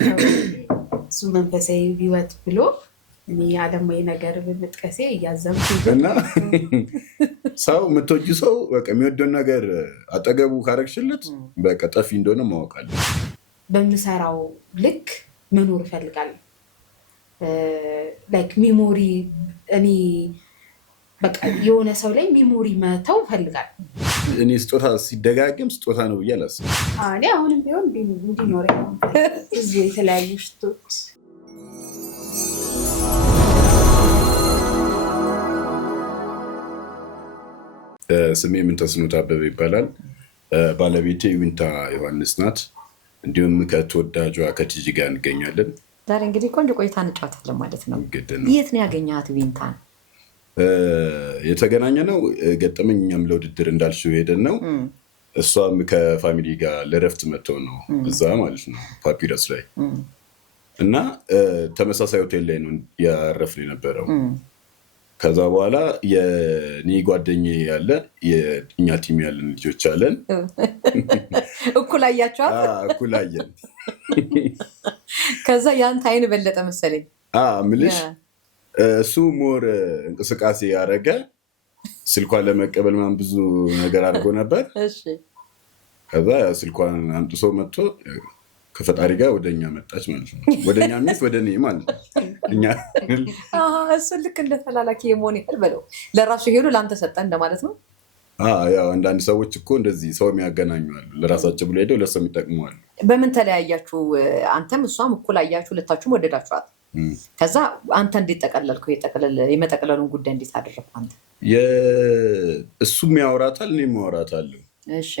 እሱ መንፈሳዊ ህይወት ብሎ እኔ ዓለማዊ ነገር በመጥቀሴ እያዘንኩ እና ሰው የምትወጂው ሰው በቃ የሚወደውን ነገር አጠገቡ ካረግሽለት በቃ ጠፊ እንደሆነ ማወቅ አለ። በምሰራው ልክ መኖር እፈልጋለሁ። ላይክ ሚሞሪ እኔ በቃ የሆነ ሰው ላይ ሚሞሪ መተው እፈልጋለሁ። እኔ ስጦታ ሲደጋግም ስጦታ ነው ብዬ አላስብም። እኔ አሁንም ቢሆን እንዲኖረኝ ብዙ የተለያዩ ሽቶች። ስሜ ምንተስኖት አበበ ይባላል። ባለቤቴ ዊንታ ዮሐንስ ናት። እንዲሁም ከተወዳጇ ከቲጂ ጋር እንገኛለን። ዛሬ እንግዲህ ቆንጆ ቆይታ እንጫወታለን ማለት ነው። የት ነው ያገኛት ዊንታን? የተገናኘ ነው ገጠመኝ። እኛም ለውድድር እንዳልሽው ሄደን ነው። እሷም ከፋሚሊ ጋር ለረፍት መጥተው ነው እዛ ማለት ነው ፓፒረስ ላይ እና ተመሳሳይ ሆቴል ላይ ነው ያረፍን የነበረው። ከዛ በኋላ የኔ ጓደኛዬ ያለ የእኛ ቲም ያለን ልጆች አለን። እኩል አያቸዋል። እኩል አየን። ከዛ ያንተ አይን በለጠ መሰለኝ ምልሽ እሱ ሞር እንቅስቃሴ ያደረገ ስልኳን ለመቀበል ምናምን ብዙ ነገር አድርጎ ነበር። ከዛ ስልኳን አምጥቶ መጥቶ ከፈጣሪ ጋር ወደኛ መጣች ማለት ነው። ወደኛ ሚስ ወደ እኔ ማለት ነው። እኛ እሱ ልክ እንደተላላኪ የመሆን ያህል በለው ለራሱ ሄዱ ለአንተ ሰጠ እንደማለት ነው። ያው አንዳንድ ሰዎች እኮ እንደዚህ ሰው የሚያገናኙ አሉ። ለራሳቸው ብሎ ሄደው ለሰው የሚጠቅሙ አሉ። በምን ተለያያችሁ? አንተም እሷም እኩል አያችሁ፣ ሁለታችሁም ወደዳችኋል። ከዛ አንተ እንዴት ጠቀለልከው? የመጠቅለሉን ጉዳይ እንዴት አደረግኩ? አንተ እሱም ያወራታል እኔም አወራታለሁ። እሺ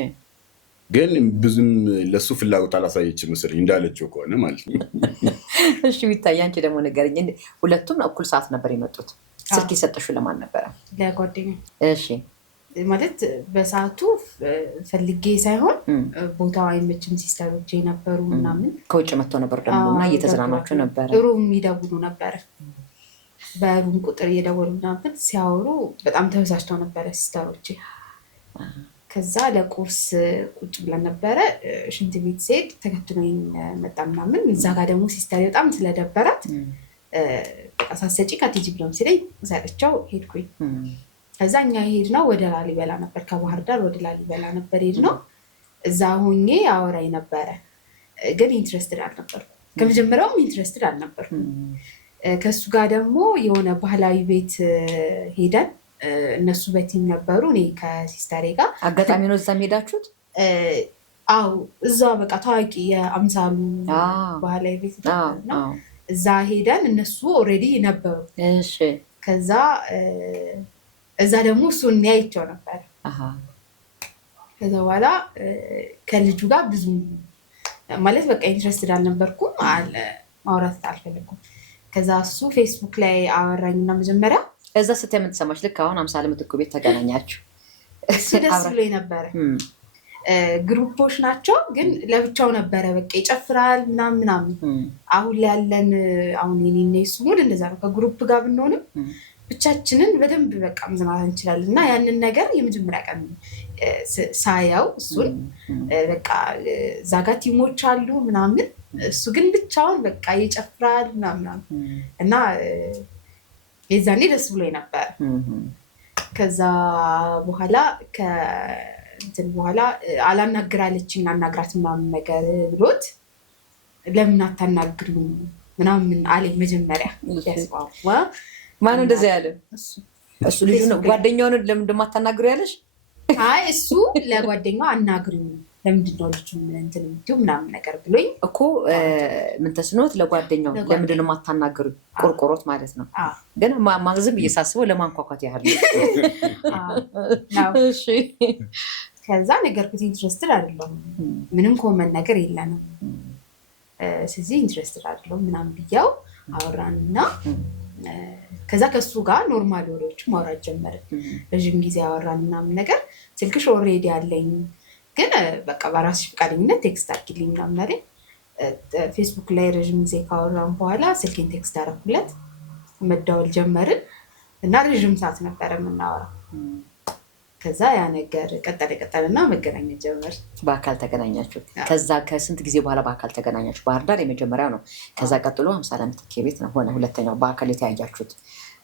ግን ብዙም ለሱ ፍላጎት አላሳየች ምስል እንዳለችው ከሆነ ማለት ነው። እሺ ቢታይ አንቺ ደግሞ ንገረኝ። ሁለቱም እኩል ሰዓት ነበር የመጡት። ስልክ የሰጠሽው ለማን ነበረ? ለጓደኛ። እሺ ማለት በሰዓቱ ፈልጌ ሳይሆን ቦታው አይመችም፣ ሲስተሮቼ ነበሩ ምናምን ከውጭ መጥተው ነበር ደግሞ እና እየተዝናናችሁ ነበረ። ሩም ይደውሉ ነበረ፣ በሩም ቁጥር እየደወሉ ምናምን ሲያወሩ በጣም ተበሳጭተው ነበረ ሲስተሮቼ። ከዛ ለቁርስ ቁጭ ብለን ነበረ። ሽንት ቤት ስሄድ ተከትሎኝ መጣ ምናምን። እዛ ጋር ደግሞ ሲስተር በጣም ስለደበራት ሳሰጪ ከቲጂ ብሎም ሲለኝ ሰጥቼው ሄድኩኝ። ከዛ እኛ ሄድነው ወደ ላሊበላ ነበር፣ ከባህር ዳር ወደ ላሊበላ ነበር ሄድነው። እዛ ሆኜ አወራኝ ነበረ፣ ግን ኢንትረስትድ አልነበርኩም። ከመጀመሪያውም ኢንትረስትድ አልነበርኩም። ከእሱ ጋር ደግሞ የሆነ ባህላዊ ቤት ሄደን እነሱ በቲም ነበሩ፣ እኔ ከሲስተሬ ጋር። አጋጣሚ ነው እዛ ሄዳችሁት? አዎ እዛ በቃ ታዋቂ የአምሳሉ ባህላዊ ቤት ነው። እዛ ሄደን እነሱ ኦልሬዲ ነበሩ። ከዛ እዛ ደግሞ እሱን ያይቸው ነበር። ከዛ በኋላ ከልጁ ጋር ብዙ ማለት በቃ ኢንትረስትድ አልነበርኩም፣ ማውራት አልፈለኩም። ከዛ እሱ ፌስቡክ ላይ አወራኝና መጀመሪያ እዛ ስታይ ምን ተሰማሽ? ልክ አሁን አምሳለ ምትኩ ቤት ተገናኛችሁ። እሱ ደስ ብሎ ነበረ። ግሩፖች ናቸው ግን ለብቻው ነበረ፣ በቃ ይጨፍራል ምናምን። አሁን ላይ ያለን አሁን የኔና የሱ ሙድ እንደዛ ነው። ከግሩፕ ጋር ብንሆንም ብቻችንን በደንብ በቃ መዝናናት እንችላለን። እና ያንን ነገር የመጀመሪያ ቀን ሳያው እሱን በቃ እዛ ጋ ቲሞች አሉ ምናምን፣ እሱ ግን ብቻውን በቃ ይጨፍራል ምናምን እና የዛኔ ደስ ብሎ ነበር። ከዛ በኋላ ከእንትን በኋላ አላናግራለችኝ፣ አናግራት ምናምን ነገር ብሎት ለምን አታናግሩ ምናምን አለኝ መጀመሪያ። ያስባዋ ማነው እንደዛ ያለ? እሱ ልጅ ነው። ጓደኛውን ለምን እንደማታናግሩ ያለሽ? አይ እሱ ለጓደኛው አናግሪው ለምንድነው ልጁ እንትን የምትይው ምናምን ነገር ብሎኝ እኮ ምን ተስኖት ለጓደኛው ለምንድነው የማታናግሩ? ቆርቆሮት ማለት ነው። ግን ማግዝም እየሳስበው ለማንኳኳት ያህል ነው። እሺ ከዛ ነገርኩት ኢንትረስትድ አይደለም፣ ምንም ኮመን ነገር የለንም፣ ስለዚህ ኢንትረስትድ አይደለም ምናምን ብያው አወራንና ከዛ ከሱ ጋር ኖርማል ወሬዎች ማውራት ጀመርን። ረዥም ጊዜ አወራን ምናምን ነገር። ስልክሽ ኦልሬዲ አለኝ ግን በቃ በራስሽ ፈቃደኝነት ቴክስት አድርጊልኝ ምናምን አለኝ። ፌስቡክ ላይ ረዥም ጊዜ ካወራን በኋላ ስልኬን ቴክስት አደረኩለት፣ መደወል ጀመርን እና ረዥም ሰዓት ነበረ የምናወራው። ከዛ ያ ነገር ቀጠለና መገናኘት ጀመር። በአካል ተገናኛችሁ። ከዛ ከስንት ጊዜ በኋላ በአካል ተገናኛችሁ? ባህር ዳር የመጀመሪያው ነው። ከዛ ቀጥሎ 50 ዓመት ቤት ነው ሆነ ሁለተኛው በአካል የተያያችሁት።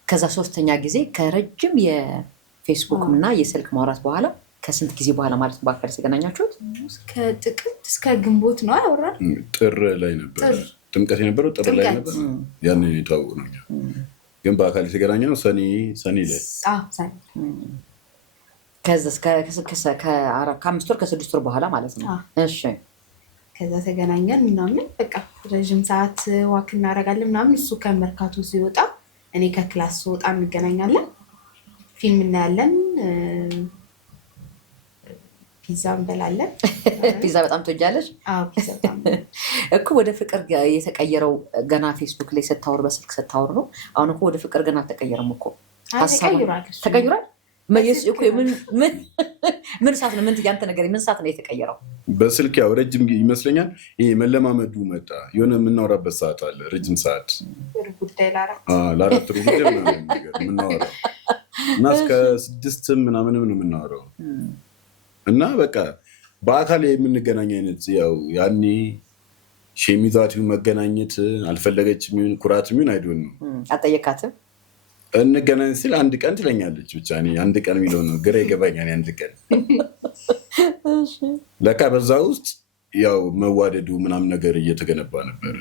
ከዛ ሶስተኛ ጊዜ ከረጅም የፌስቡክ እና የስልክ ማውራት በኋላ ከስንት ጊዜ በኋላ ማለት ነው በአካል የተገናኛችሁት? ከጥቅምት እስከ ግንቦት ነው ያወራል። ጥር ላይ ነበር ጥምቀት የነበረው ጥር ላይ ነበር። ያንን የተዋወቅ ነው። ግን በአካል የተገናኘ ነው ሰኔ ላይ። ከዛ ከ5 ወር ከ6 ወር በኋላ ማለት ነው። እሺ ከዛ ተገናኘን ምናምን በቃ ረዥም ሰዓት ዋክ እናደርጋለን ምናምን። እሱ ከመርካቶ ሲወጣ እኔ ከክላስ ስወጣ እንገናኛለን፣ ፊልም እናያለን፣ ፒዛ እንበላለን። ፒዛ በጣም ትወጃለሽ? ፒዛ በጣም እኮ ወደ ፍቅር የተቀየረው ገና ፌስቡክ ላይ ስታወር በስልክ ስታወር ነው። አሁን እኮ ወደ ፍቅር ገና አልተቀየረም እኮ። ተቀይሯል። ምን ሰዓት ነው? ምን ያንተ ነገር ምን ሰዓት ነው የተቀየረው? በስልክ ያው ረጅም ይመስለኛል። ይሄ መለማመዱ መጣ። የሆነ የምናወራበት ሰዓት አለ፣ ረጅም ሰዓት ለአራት ሩብ ጉዳይ ምናምን ነገር የምናወራው እና እስከ 6 ምናምን ነው የምናወራው እና በቃ በአካል የምንገናኝ አይነት ያው ያኔ ሸሚዛት መገናኘት አልፈለገችም ይሁን ኩራት ይሁን አይዶን ነው። አልጠየካትም? እንገናኝ ሲል አንድ ቀን ትለኛለች። ብቻ እኔ አንድ ቀን የሚለው ነው ግራ ይገባኛል። አንድ ቀን ለካ በዛ ውስጥ ያው መዋደዱ ምናምን ነገር እየተገነባ ነበረ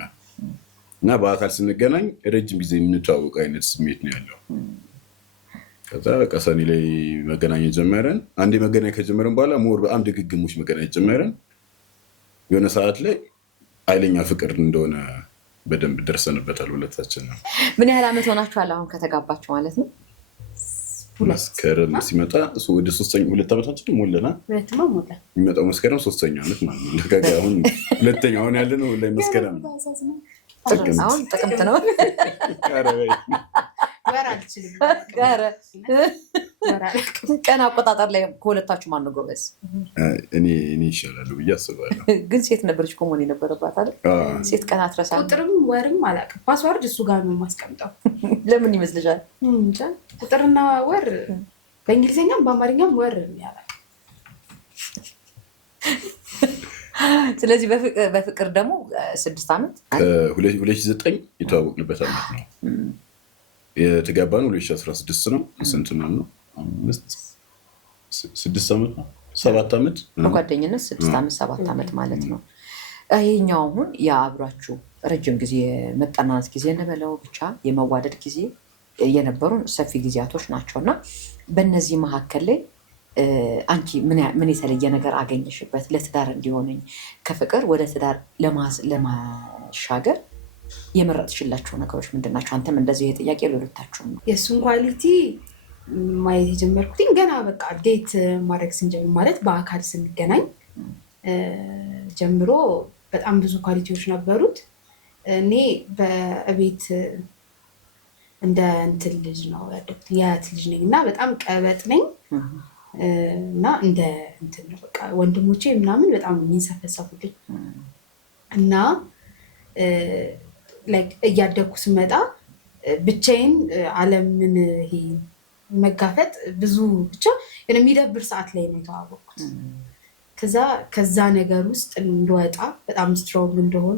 እና በአካል ስንገናኝ ረጅም ጊዜ የምንተዋወቅ አይነት ስሜት ነው ያለው። ከዛ በቃ ሰኔ ላይ መገናኘት ጀመረን። አንዴ መገናኘት ከጀመረን በኋላ ሞር በጣም ድግግሞች መገናኘት ጀመረን። የሆነ ሰዓት ላይ ኃይለኛ ፍቅር እንደሆነ በደንብ ደርሰንበታል ሁለታችን ነው። ምን ያህል ዓመት ሆናችኋል አሁን ከተጋባችሁ ማለት ነው? መስከረም ሲመጣ ወደ 2 ዓመታችን ሞላና የሚመጣው መስከረም 3ኛ ዓመት ማለት ነው። ለካ አሁን 2ኛ አሁን ያለ ነው ላይ መስከረም አሁን ጥቅምት ነው። ቀን አቆጣጠር ላይ ከሁለታችሁ ማን ነው ጎበዝ? እኔ ይሻላሉ ብዬ አስባለሁ። ግን ሴት ነበረች እኮ መሆን የነበረባት አይደል? ሴት ቀን አትረሳም። ቁጥርም ወርም አላውቅም። ፓስዋርድ እሱ ጋር ነው የማስቀምጠው። ለምን ይመስልሻል? ቁጥርና ወር በእንግሊዝኛም በአማርኛም ወር ያላል። ስለዚህ በፍቅር ደግሞ 6 ዓመት 2009 የተዋወቅንበት ዓመት ነው። የተጋባነው 2016 ነው። ስንት ነው? 6 ዓመት ነው። 7 ዓመት በጓደኝነት 6 ዓመት 7 ዓመት ማለት ነው። ይሄኛው አሁን የአብራችሁ ረጅም ጊዜ መጠናናት ጊዜ እንበለው ብቻ የመዋደድ ጊዜ የነበሩን ሰፊ ጊዜያቶች ናቸው እና በእነዚህ መካከል ላይ አንቺ ምን የተለየ ነገር አገኘሽበት? ለትዳር እንዲሆነኝ ከፍቅር ወደ ትዳር ለማሻገር የመረጥሽላቸው ነገሮች ምንድን ናቸው? አንተም እንደዚህ የጥያቄ ሌሎታችሁም ነው። የእሱን ኳሊቲ ማየት የጀመርኩትኝ ገና በቃ ዴት ማድረግ ስንጀምር ማለት በአካል ስንገናኝ ጀምሮ በጣም ብዙ ኳሊቲዎች ነበሩት። እኔ በቤት እንደ እንትን ልጅ ነው ያደግኩት፣ የእህት ልጅ ነኝ እና በጣም ቀበጥ ነኝ እና እንደ እንትን ነው በቃ ወንድሞቼ ምናምን በጣም የሚንሰፈሰፉልኝ እና እያደግኩ ስመጣ ብቻዬን ዓለምን ይሄ መጋፈጥ ብዙ ብቻ የሚደብር ሰዓት ላይ ነው የተዋወቅኩት። ከዛ ነገር ውስጥ እንደወጣ በጣም ስትሮንግ እንደሆን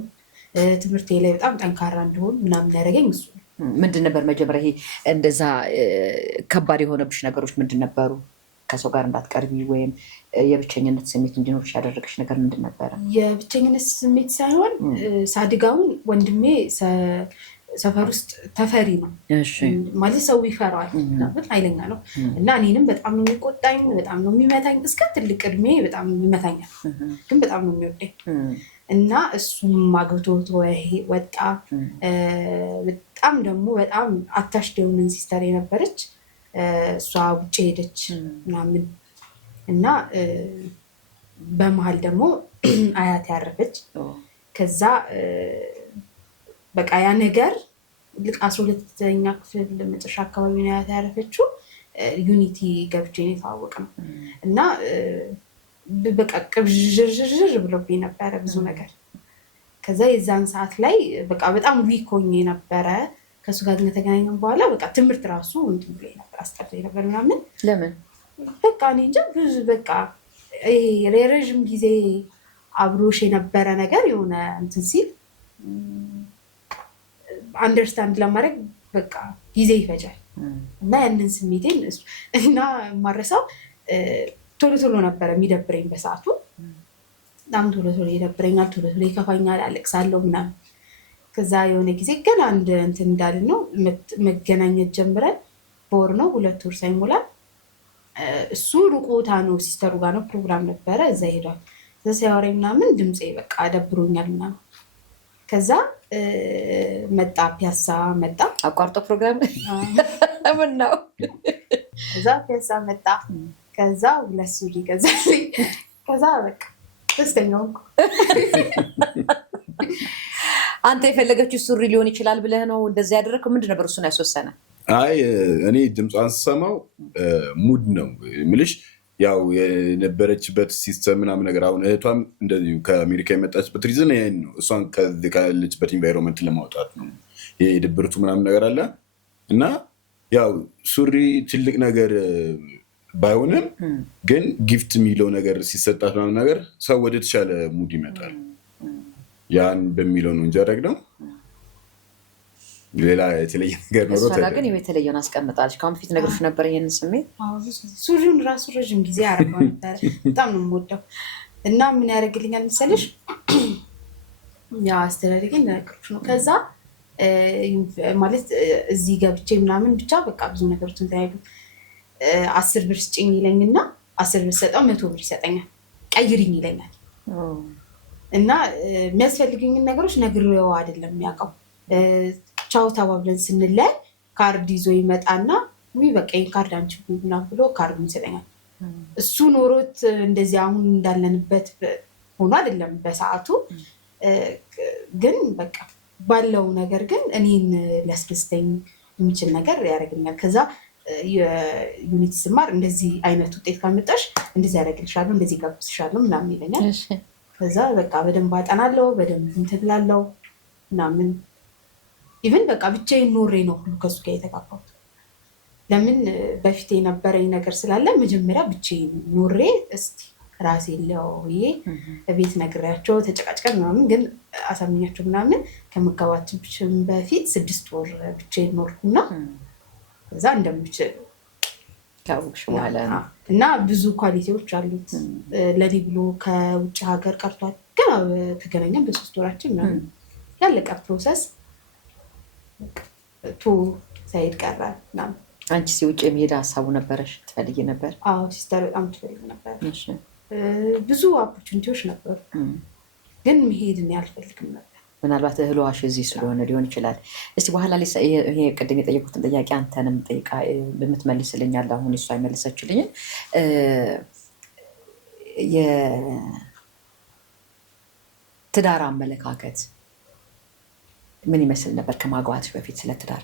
ትምህርቴ ላይ በጣም ጠንካራ እንደሆን ምናምን ያደረገኝ እሱ። ምንድን ነበር መጀመሪያ ይሄ እንደዛ ከባድ የሆነብሽ ነገሮች ምንድን ነበሩ? ከሰው ጋር እንዳትቀርቢ ወይም የብቸኝነት ስሜት እንዲኖርሽ ያደረገሽ ነገር ምንድን ነበረ? የብቸኝነት ስሜት ሳይሆን ሳድጋውን ወንድሜ ሰፈር ውስጥ ተፈሪ ነው ማለት ሰው ይፈራዋል፣ ኃይለኛ ነው እና እኔንም በጣም ነው የሚቆጣኝ፣ በጣም ነው የሚመታኝ። እስከ ትልቅ እድሜ በጣም ይመታኛል፣ ግን በጣም ነው የሚወደኝ እና እሱም አግብቶ ወጣ። በጣም ደግሞ በጣም አታሽድ የሆነን ሲስተር የነበረች እሷ ውጭ ሄደች ምናምን እና በመሀል ደግሞ አያት ያረፈች። ከዛ በቃ ያ ነገር ልክ 12ኛ ክፍል መጨረሻ አካባቢ ነው አያት ያረፈችው። ዩኒቲ ገብቼ ነው የተዋወቅነው እና በቃ ቅብዥርዥር ብሎብኝ ነበረ ብዙ ነገር። ከዛ የዛን ሰዓት ላይ በቃ በጣም ዊክ ሆኜ ነበረ። ከሱ ጋር ከተገናኘን በኋላ በቃ ትምህርት ራሱ እንትን ብሎኝ ነበር፣ አስጠልቶኝ ነበር ምናምን። ለምን? በቃ እኔ እንጃ ብዙ በቃ የረዥም ጊዜ አብሮሽ የነበረ ነገር የሆነ እንትን ሲል አንደርስታንድ ለማድረግ በቃ ጊዜ ይፈጃል እና ያንን ስሜቴን እና ማረሳው ቶሎ ቶሎ ነበረ የሚደብረኝ በሰዓቱ በጣም ቶሎ ቶሎ ይደብረኛል፣ ቶሎ ቶሎ ይከፋኛል፣ አለቅሳለሁ ምናምን። ከዛ የሆነ ጊዜ ገና አንድ እንትን እንዳልን ነው መገናኘት ጀምረን በወር ነው 2 ወር ሳይሞላ እሱ ሩቅ ቦታ ነው ሲስተሩ ጋር ነው ፕሮግራም ነበረ እዛ ሄዷል። እዛ ሲያወራኝ ምናምን ድምፄ በቃ ደብሮኛል ምናምን። ከዛ መጣ ፒያሳ መጣ አቋርጦ ፕሮግራም ምን ነው እዛ ፒያሳ መጣ። ከዛ 2 ሱሪ ገዛልኝ። ከዛ በቃ ደስተኛው አንተ የፈለገችው ሱሪ ሊሆን ይችላል ብለህ ነው እንደዚህ ያደረግከው? ምንድን ነበር እሱን ያስወሰነ? አይ እኔ ድምጿን ስሰማው ሙድ ነው የምልሽ። ያው የነበረችበት ሲስተም ምናምን ነገር አሁን እህቷም እንደዚሁ ከአሜሪካ የመጣችበት ሪዝን ይሄን ነው። እሷን ካለችበት ኢንቫይሮንመንት ለማውጣት ነው። ይሄ የድብርቱ ምናምን ነገር አለ እና ያው ሱሪ ትልቅ ነገር ባይሆንም ግን ጊፍት የሚለው ነገር ሲሰጣት ምናምን ነገር ሰው ወደ ተሻለ ሙድ ይመጣል። ያን በሚለው ነው እንጂ ያደረግነው ሌላ የተለየ ነገር ኖሮ እሷ ግን የተለየውን አስቀምጣለች። ከአሁን በፊት ነግሬሽ ነበር ይሄንን ስሜት። ሱሪውን ራሱ ረዥም ጊዜ አረገው ነበር። በጣም ነው የምወደው እና ምን ያደርግልኛል መሰለሽ ያው አስተዳደጌን ነገሮች ነው። ከዛ ማለት እዚህ ገብቼ ምናምን ብቻ በቃ ብዙ ነገሮች እንታያሉ። 10 ብር ስጭኝ ይለኝና 10 ብር ሰጠው 100 ብር ይሰጠኛል። ቀይሪኝ ይለኛል እና የሚያስፈልግኝን ነገሮች ነግሬው አይደለም የሚያውቀው። ቻው ተባብለን ስንለያይ ካርድ ይዞ ይመጣና ወይ በቃ ካርድ አንቺ ምናምን ብሎ ካርድ ይሰጠኛል። እሱ ኖሮት እንደዚህ አሁን እንዳለንበት ሆኖ አይደለም በሰዓቱ ግን በቃ ባለው ነገር ግን እኔን ሊያስደስተኝ የሚችል ነገር ያደርግኛል። ከዛ ዩኒቲ ስማር እንደዚህ አይነት ውጤት ካመጣሽ እንደዚህ ያደርግልሻለሁ፣ እንደዚህ ጋብዝሻለሁ ምናምን ይለኛል። ከዛ በቃ በደንብ አጠናለሁ፣ በደንብ እንትን እላለሁ ምናምን። ኢቭን በቃ ብቻዬን ኖሬ ነው ሁሉ ከሱ ጋር የተጋባሁት። ለምን በፊት የነበረኝ ነገር ስላለ መጀመሪያ ብቻዬን ኖሬ እስቲ ራሴ ለውዬ ቤት ነግሬያቸው ተጨቃጭቀን ምናምን ግን አሳምኛቸው ምናምን ከመጋባታችን በፊት 6 ወር ብቻዬን ኖርኩና ከዛ እንደምችል ታውቅሽ በኋላ ነው። እና ብዙ ኳሊቲዎች አሉት። ለኔ ብሎ ከውጭ ሀገር ቀርቷል። ገና ተገናኘን በ3 ወራችን ምናምን ያለቀ ፕሮሰስ ሳይድ ቀረ ምናምን። አንቺ ውጭ የሚሄድ ሀሳቡ ነበረሽ? ትፈልጊ ነበር? አዎ ሲስተር በጣም ትፈልግ ነበር። ብዙ ኦፖርቹኒቲዎች ነበሩ ግን መሄድን አልፈልግም ነበር። ምናልባት እህሏሽ እዚህ ስለሆነ ሊሆን ይችላል። እስቲ በኋላ ይሄ ቅድም የጠየቁትን ጥያቄ አንተንም ጠይቃ በምትመልስልኛል። አሁን እሷ አይመልሰችልኝም። የትዳር አመለካከት ምን ይመስል ነበር ከማግባትሽ በፊት? ስለ ትዳር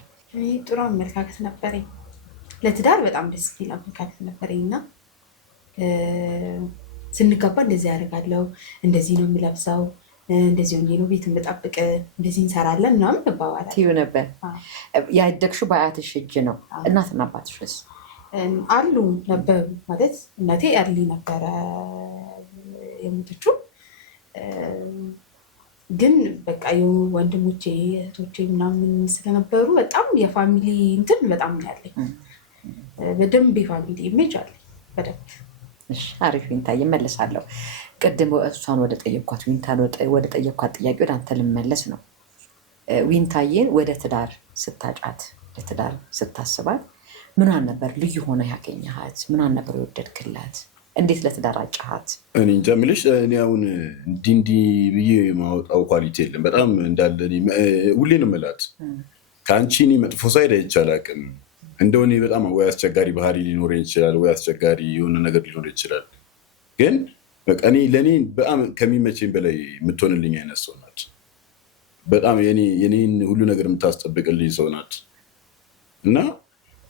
ጥሩ አመለካከት ነበረኝ። ለትዳር በጣም ደስ የሚል አመለካከት ነበረኝ እና ስንጋባ እንደዚህ ያደርጋለሁ፣ እንደዚህ ነው የምለብሰው፣ እንደዚህ ሆኜ ነው ቤት የምጠብቅ፣ እንደዚህ እንሰራለን ምናምን እንባባላለን ትይው ነበር። ያደግሽው በአያትሽ እጅ ነው። እናትና አባትሽስ አሉ ነበሩ? ማለት እናቴ አሊ ነበረ የሞተችው። ግን በቃ ወንድሞቼ እህቶቼ ምናምን ስለነበሩ በጣም የፋሚሊ እንትን በጣም ነው ያለኝ። በደንብ የፋሚሊ ኢሜጅ አለኝ በደንብ። አሪፍ ዊንታዬ፣ እመለሳለሁ። ቅድም እሷን ወደ ጠየኳት ዊንታን ወደ ጠየኳት ጥያቄ ወደ አንተ ልመለስ ነው። ዊንታዬን ወደ ትዳር ስታጫት ለትዳር ስታስባት ምኗን ነበር ልዩ ሆነ ያገኘሃት? ምኗን ነበር የወደድክላት? እንዴት ለትዳር አጫሃት? እኔ እንጃ የምልሽ እኔ አሁን እንዲህ ብዬ ማወጣው ኳሊቲ የለም። በጣም እንዳለ ሁሌ ነው የምላት ከአንቺ እኔ መጥፎ ሳይድ አይቼ አላውቅም። እንደሆነ በጣም ወይ አስቸጋሪ ባህሪ ሊኖር ይችላል፣ ወይ አስቸጋሪ የሆነ ነገር ሊኖር ይችላል። ግን በቃ ለእኔ በጣም ከሚመቸኝ በላይ የምትሆንልኝ አይነት ሰው ናት። በጣም የኔን ሁሉ ነገር የምታስጠብቅልኝ ሰው ናት እና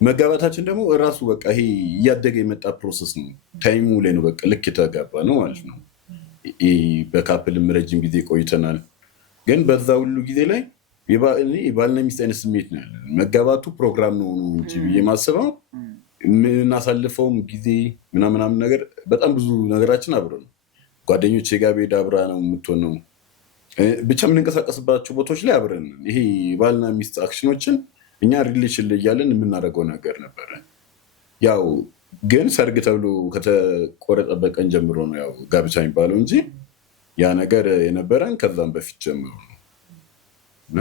መጋባታችን ደግሞ እራሱ በቃ ይሄ እያደገ የመጣ ፕሮሰስ ነው። ታይሙ ላይ ነው በቃ ልክ የተጋባ ነው ማለት ነው። በካፕልም ረጅም ጊዜ ቆይተናል። ግን በዛ ሁሉ ጊዜ ላይ የባልና ሚስት አይነት ስሜት ነው ያለን። መጋባቱ ፕሮግራም ነው እንጂ ብዬ ማስበው የምናሳልፈውም ጊዜ ምናምናምን ነገር በጣም ብዙ ነገራችን አብረ ነው። ጓደኞቼ ጋር ቤት አብራ ነው የምትሆነው። ብቻ የምንንቀሳቀስባቸው ቦታዎች ላይ አብረን ይሄ ባልና ሚስት አክሽኖችን እኛ ሪሌሽን ላይ እያለን የምናደርገው ነገር ነበረ። ያው ግን ሰርግ ተብሎ ከተቆረጠበት ቀን ጀምሮ ነው ያው ጋብቻ የሚባለው እንጂ ያ ነገር የነበረን ከዛም በፊት ጀምሮ ነው። እና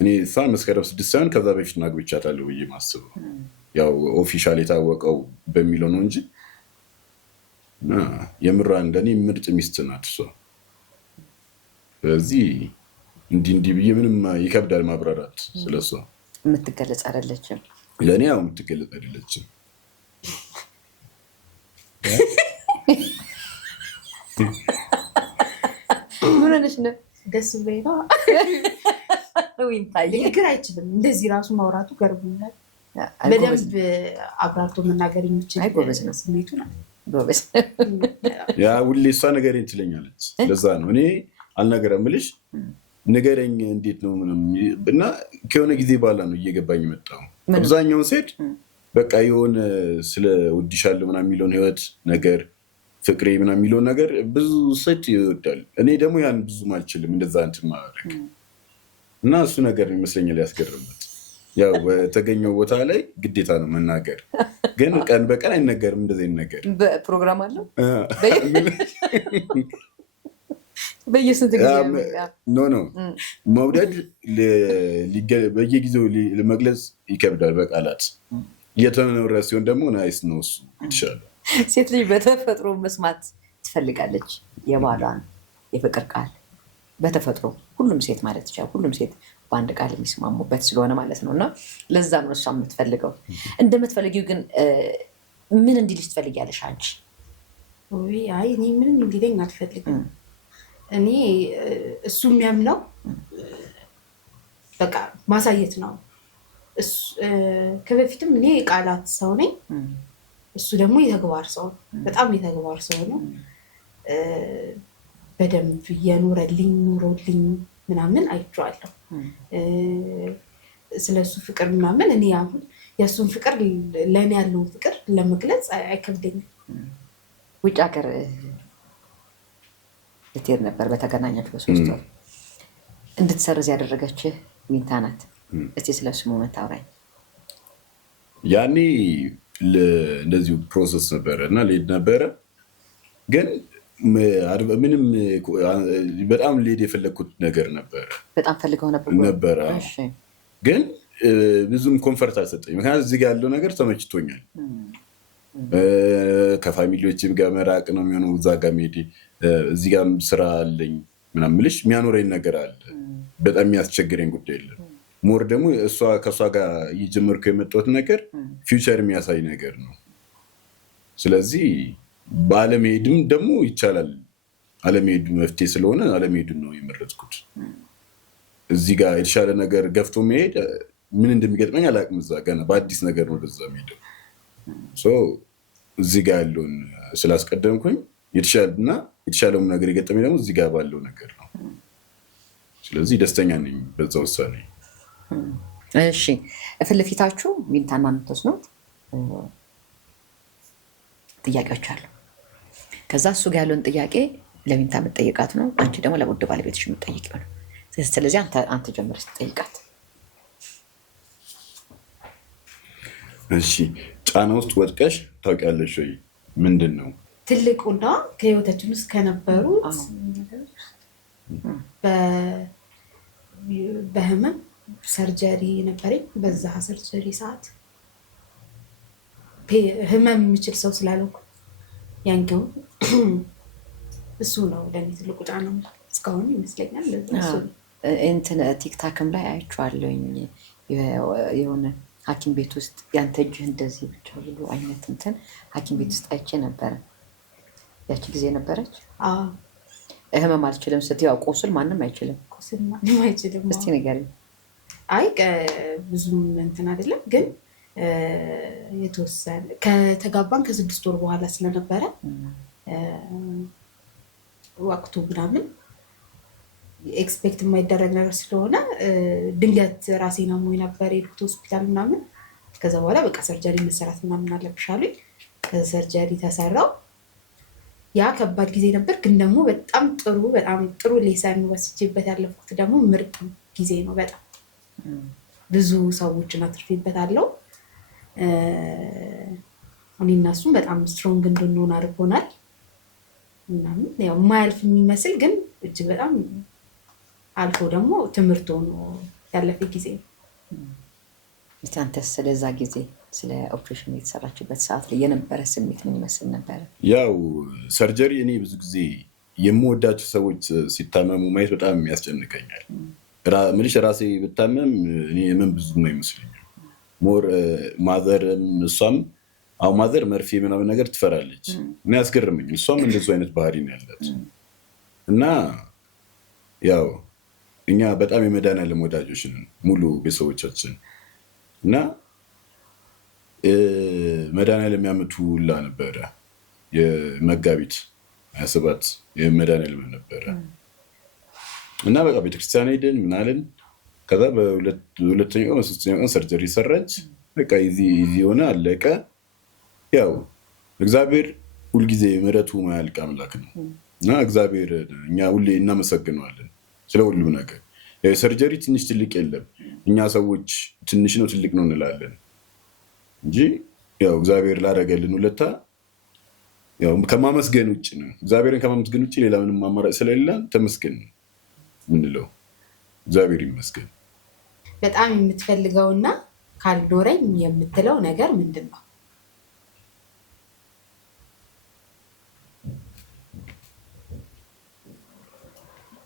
እኔ እሷ መስከረም 6 ሳይሆን ከዛ በፊት አግብቻታለሁ ብዬ ማስበው ያው ኦፊሻል የታወቀው በሚለው ነው እንጂ እና የምራ እንደኔ ምርጥ ሚስት ናት እሷ። ስለዚህ እንዲህ ብዬ ምንም ይከብዳል ማብራራት ስለሷ። የምትገለጽ አይደለችም ለእኔ ያው የምትገለጽ አይደለችም። ምን ሆነሽ ነው? ደስ ብሎኝ ነው። ግን አይችልም እንደዚህ ራሱ ማውራቱ ገርሞኛል። በደንብ አብራርቶ መናገር የሚችል ስሜቱ ነው። ያ ሁሌ እሷ ንገረኝ ትለኛለች። ለዛ ነው እኔ አልነገረም እልሽ ንገረኝ እንዴት ነው ምንም እና ከሆነ ጊዜ በኋላ ነው እየገባኝ መጣው። አብዛኛውን ሴት በቃ የሆነ ስለ ውድሻለሁ ምናምን የሚለውን ህይወት ነገር ፍቅሬ ምናምን የሚለውን ነገር ብዙ ሴት ይወዳል። እኔ ደግሞ ያን ብዙም አልችልም እንደዛ እንትን ማድረግ እና እሱ ነገር ይመስለኛል ያስገርምበት። ያው በተገኘው ቦታ ላይ ግዴታ ነው መናገር፣ ግን ቀን በቀን አይነገርም። እንደዚህ ነገር በፕሮግራም አለው በየስንት ጊዜ ኖ መውደድ በየጊዜው ለመግለጽ ይከብዳል በቃላት። እየተኖረ ሲሆን ደግሞ ናይስ ነው እሱ ይሻላል። ሴት ልጅ በተፈጥሮ መስማት ትፈልጋለች የባሏን የፍቅር ቃል በተፈጥሮ ሁሉም ሴት ማለት ይቻላል። ሁሉም ሴት በአንድ ቃል የሚስማሙበት ስለሆነ ማለት ነው። እና ለዛም ነው እሷ የምትፈልገው። እንደምትፈልጊው ግን ምን እንዲልሽ ትፈልጊያለሽ አንቺ? አይ እኔ ምንም እንዲለኝ አልፈልግም። እኔ እሱ የሚያምነው በቃ ማሳየት ነው። ከበፊትም እኔ የቃላት ሰው ነኝ፣ እሱ ደግሞ የተግባር ሰው ነው። በጣም የተግባር ሰው ነው። በደንብ የኖረልኝ ኑሮልኝ ምናምን አይቼዋለሁ። ስለሱ ፍቅር ምናምን እኔ አሁን የእሱን ፍቅር ለእኔ ያለውን ፍቅር ለመግለጽ አይከብደኝም። ውጭ ሀገር ልትሄድ ነበር በተገናኛችሁ በ3 ወር እንድትሰርዝ ያደረገችህ ዊንታ ናት። እስቲ ስለሱ ሞመንት አውራኝ። ያኔ እንደዚሁ ፕሮሰስ ነበረ እና ልሄድ ነበረ ግን ምንም በጣም ልሄድ የፈለግኩት ነገር ነበረ። በጣም ፈልገው ነበረ ግን ብዙም ኮንፈርት አልሰጠኝ። ምክንያቱም እዚህ ጋር ያለው ነገር ተመችቶኛል። ከፋሚሊዎችም ጋር መራቅ ነው የሚሆነው። እዛ ጋር መሄድ እዚህ ጋር ስራ አለኝ ምናምን የምልሽ የሚያኖረኝ ነገር አለ። በጣም የሚያስቸግረኝ ጉዳይ የለም። ሞር ደግሞ ከእሷ ጋር እየጀመርኩ የመጣሁት ነገር ፊውቸር የሚያሳይ ነገር ነው። ስለዚህ በአለመሄድም ደግሞ ይቻላል። አለመሄዱ መፍትሄ ስለሆነ አለመሄዱን ነው የመረጥኩት። እዚህ ጋር የተሻለ ነገር ገፍቶ መሄድ ምን እንደሚገጥመኝ አላውቅም። እዛ ገና በአዲስ ነገር ነው ወደዛ የምሄደው። እዚህ ጋር ያለውን ስላስቀደምኩኝ የተሻለውም ነገር የገጠመኝ ደግሞ እዚህ ጋር ባለው ነገር ነው። ስለዚህ ደስተኛ ነኝ በዛ ውሳኔ። እሺ ፊት ለፊታችሁ ዊንታና የምትወስኑት ጥያቄዎች አሉ። ከዛ እሱ ጋር ያለውን ጥያቄ ለዊንታ የምትጠይቃት ነው፣ አንቺ ደግሞ ለውድ ባለቤትሽ የምትጠይቂው ነው። ስለዚህ አንተ ጀምረሽ ትጠይቃት። እሺ ጫና ውስጥ ወድቀሽ ታውቂያለሽ ወይ? ምንድን ነው ትልቁና ከህይወታችን ውስጥ ከነበሩት በህመም ሰርጀሪ ነበረኝ። በዛ ሰርጀሪ ሰዓት ህመም የሚችል ሰው ስላልኩ ያንገው እሱ ነው ለእኔ ትልቁ ጫና እስካሁን ይመስለኛል። እንትን ቲክታክም ላይ አይቼዋለሁኝ የሆነ ሐኪም ቤት ውስጥ ያንተ እጅህ እንደዚህ ብቻ ብሎ አይነት እንትን ሐኪም ቤት ውስጥ አይቼ ነበረ። ያቺ ጊዜ ነበረች። ህመም አልችልም ስትይ ያው ቁስል ማንም አይችልም። ቁስል ማንም አይችልም። እስቲ ንገሪኝ። አይ ብዙም እንትን አይደለም ግን የተወሰነ ከተጋባን ከ6 ወር በኋላ ስለነበረ ወቅቱ ምናምን ኤክስፔክት የማይደረግ ነገር ስለሆነ ድንገት ራሴን አሞኝ ነበር የሄድኩት ሆስፒታል ምናምን። ከዛ በኋላ በቃ ሰርጀሪ መሰራት ምናምን አለብሽ አሉኝ። ከዛ ሰርጀሪ ተሰራው። ያ ከባድ ጊዜ ነበር፣ ግን ደግሞ በጣም ጥሩ ሌሰን ወስጄበት ያለፍኩት ደግሞ ምርጥ ጊዜ ነው። በጣም ብዙ ሰዎችን አትርፌበታለሁ። እኔና እሱም በጣም ስትሮንግ እንድንሆን አድርጎናል። ያው የማያልፍ የሚመስል ግን እጅግ በጣም አልፎ ደግሞ ትምህርት ሆኖ ያለፈ ጊዜ ነው። አንተስ ስለዛ ጊዜ ስለ ኦፕሬሽን የተሰራችበት ሰዓት ላይ የነበረ ስሜት ምን ይመስል ነበረ? ያው ሰርጀሪ እኔ ብዙ ጊዜ የምወዳቸው ሰዎች ሲታመሙ ማየት በጣም ያስጨንቀኛል። ምልሽ ራሴ ብታመም እኔ የምን ብዙም አይመስለኝም። ሞር ማዘርም እሷም አሁን ማዘር መርፌ ምናምን ነገር ትፈራለች እና ያስገርመኝ። እሷም እንደሱ አይነት ባህሪ ነው ያላት እና ያው እኛ በጣም የመድኃኒዓለም ወዳጆች ነን ሙሉ ቤተሰቦቻችን እና መድኃኒዓለም የሚያመቱ ሁላ ነበረ። የመጋቢት 27 የመድኃኒዓለም ነበረ እና በቃ ቤተክርስቲያን ሄድን ምናልን። ከዛ በሁለተኛው በሶስተኛው ቀን ሰርጀሪ ሰራች። በቃ እዚህ ሆነ አለቀ። ያው እግዚአብሔር ሁልጊዜ ምሕረቱ ማያልቅ አምላክ ነው እና እግዚአብሔር እኛ ሁሌ እናመሰግነዋለን ስለ ሁሉ ነገር። ሰርጀሪ ትንሽ ትልቅ የለም። እኛ ሰዎች ትንሽ ነው ትልቅ ነው እንላለን እንጂ ያው እግዚአብሔር ላደረገልን ውለታ ያው ከማመስገን ውጭ ነው። እግዚአብሔርን ከማመስገን ውጭ ሌላ ምንም አማራጭ ስለሌለ ተመስገን ምንለው። እግዚአብሔር ይመስገን። በጣም የምትፈልገውና ካልኖረኝ የምትለው ነገር ምንድን ነው?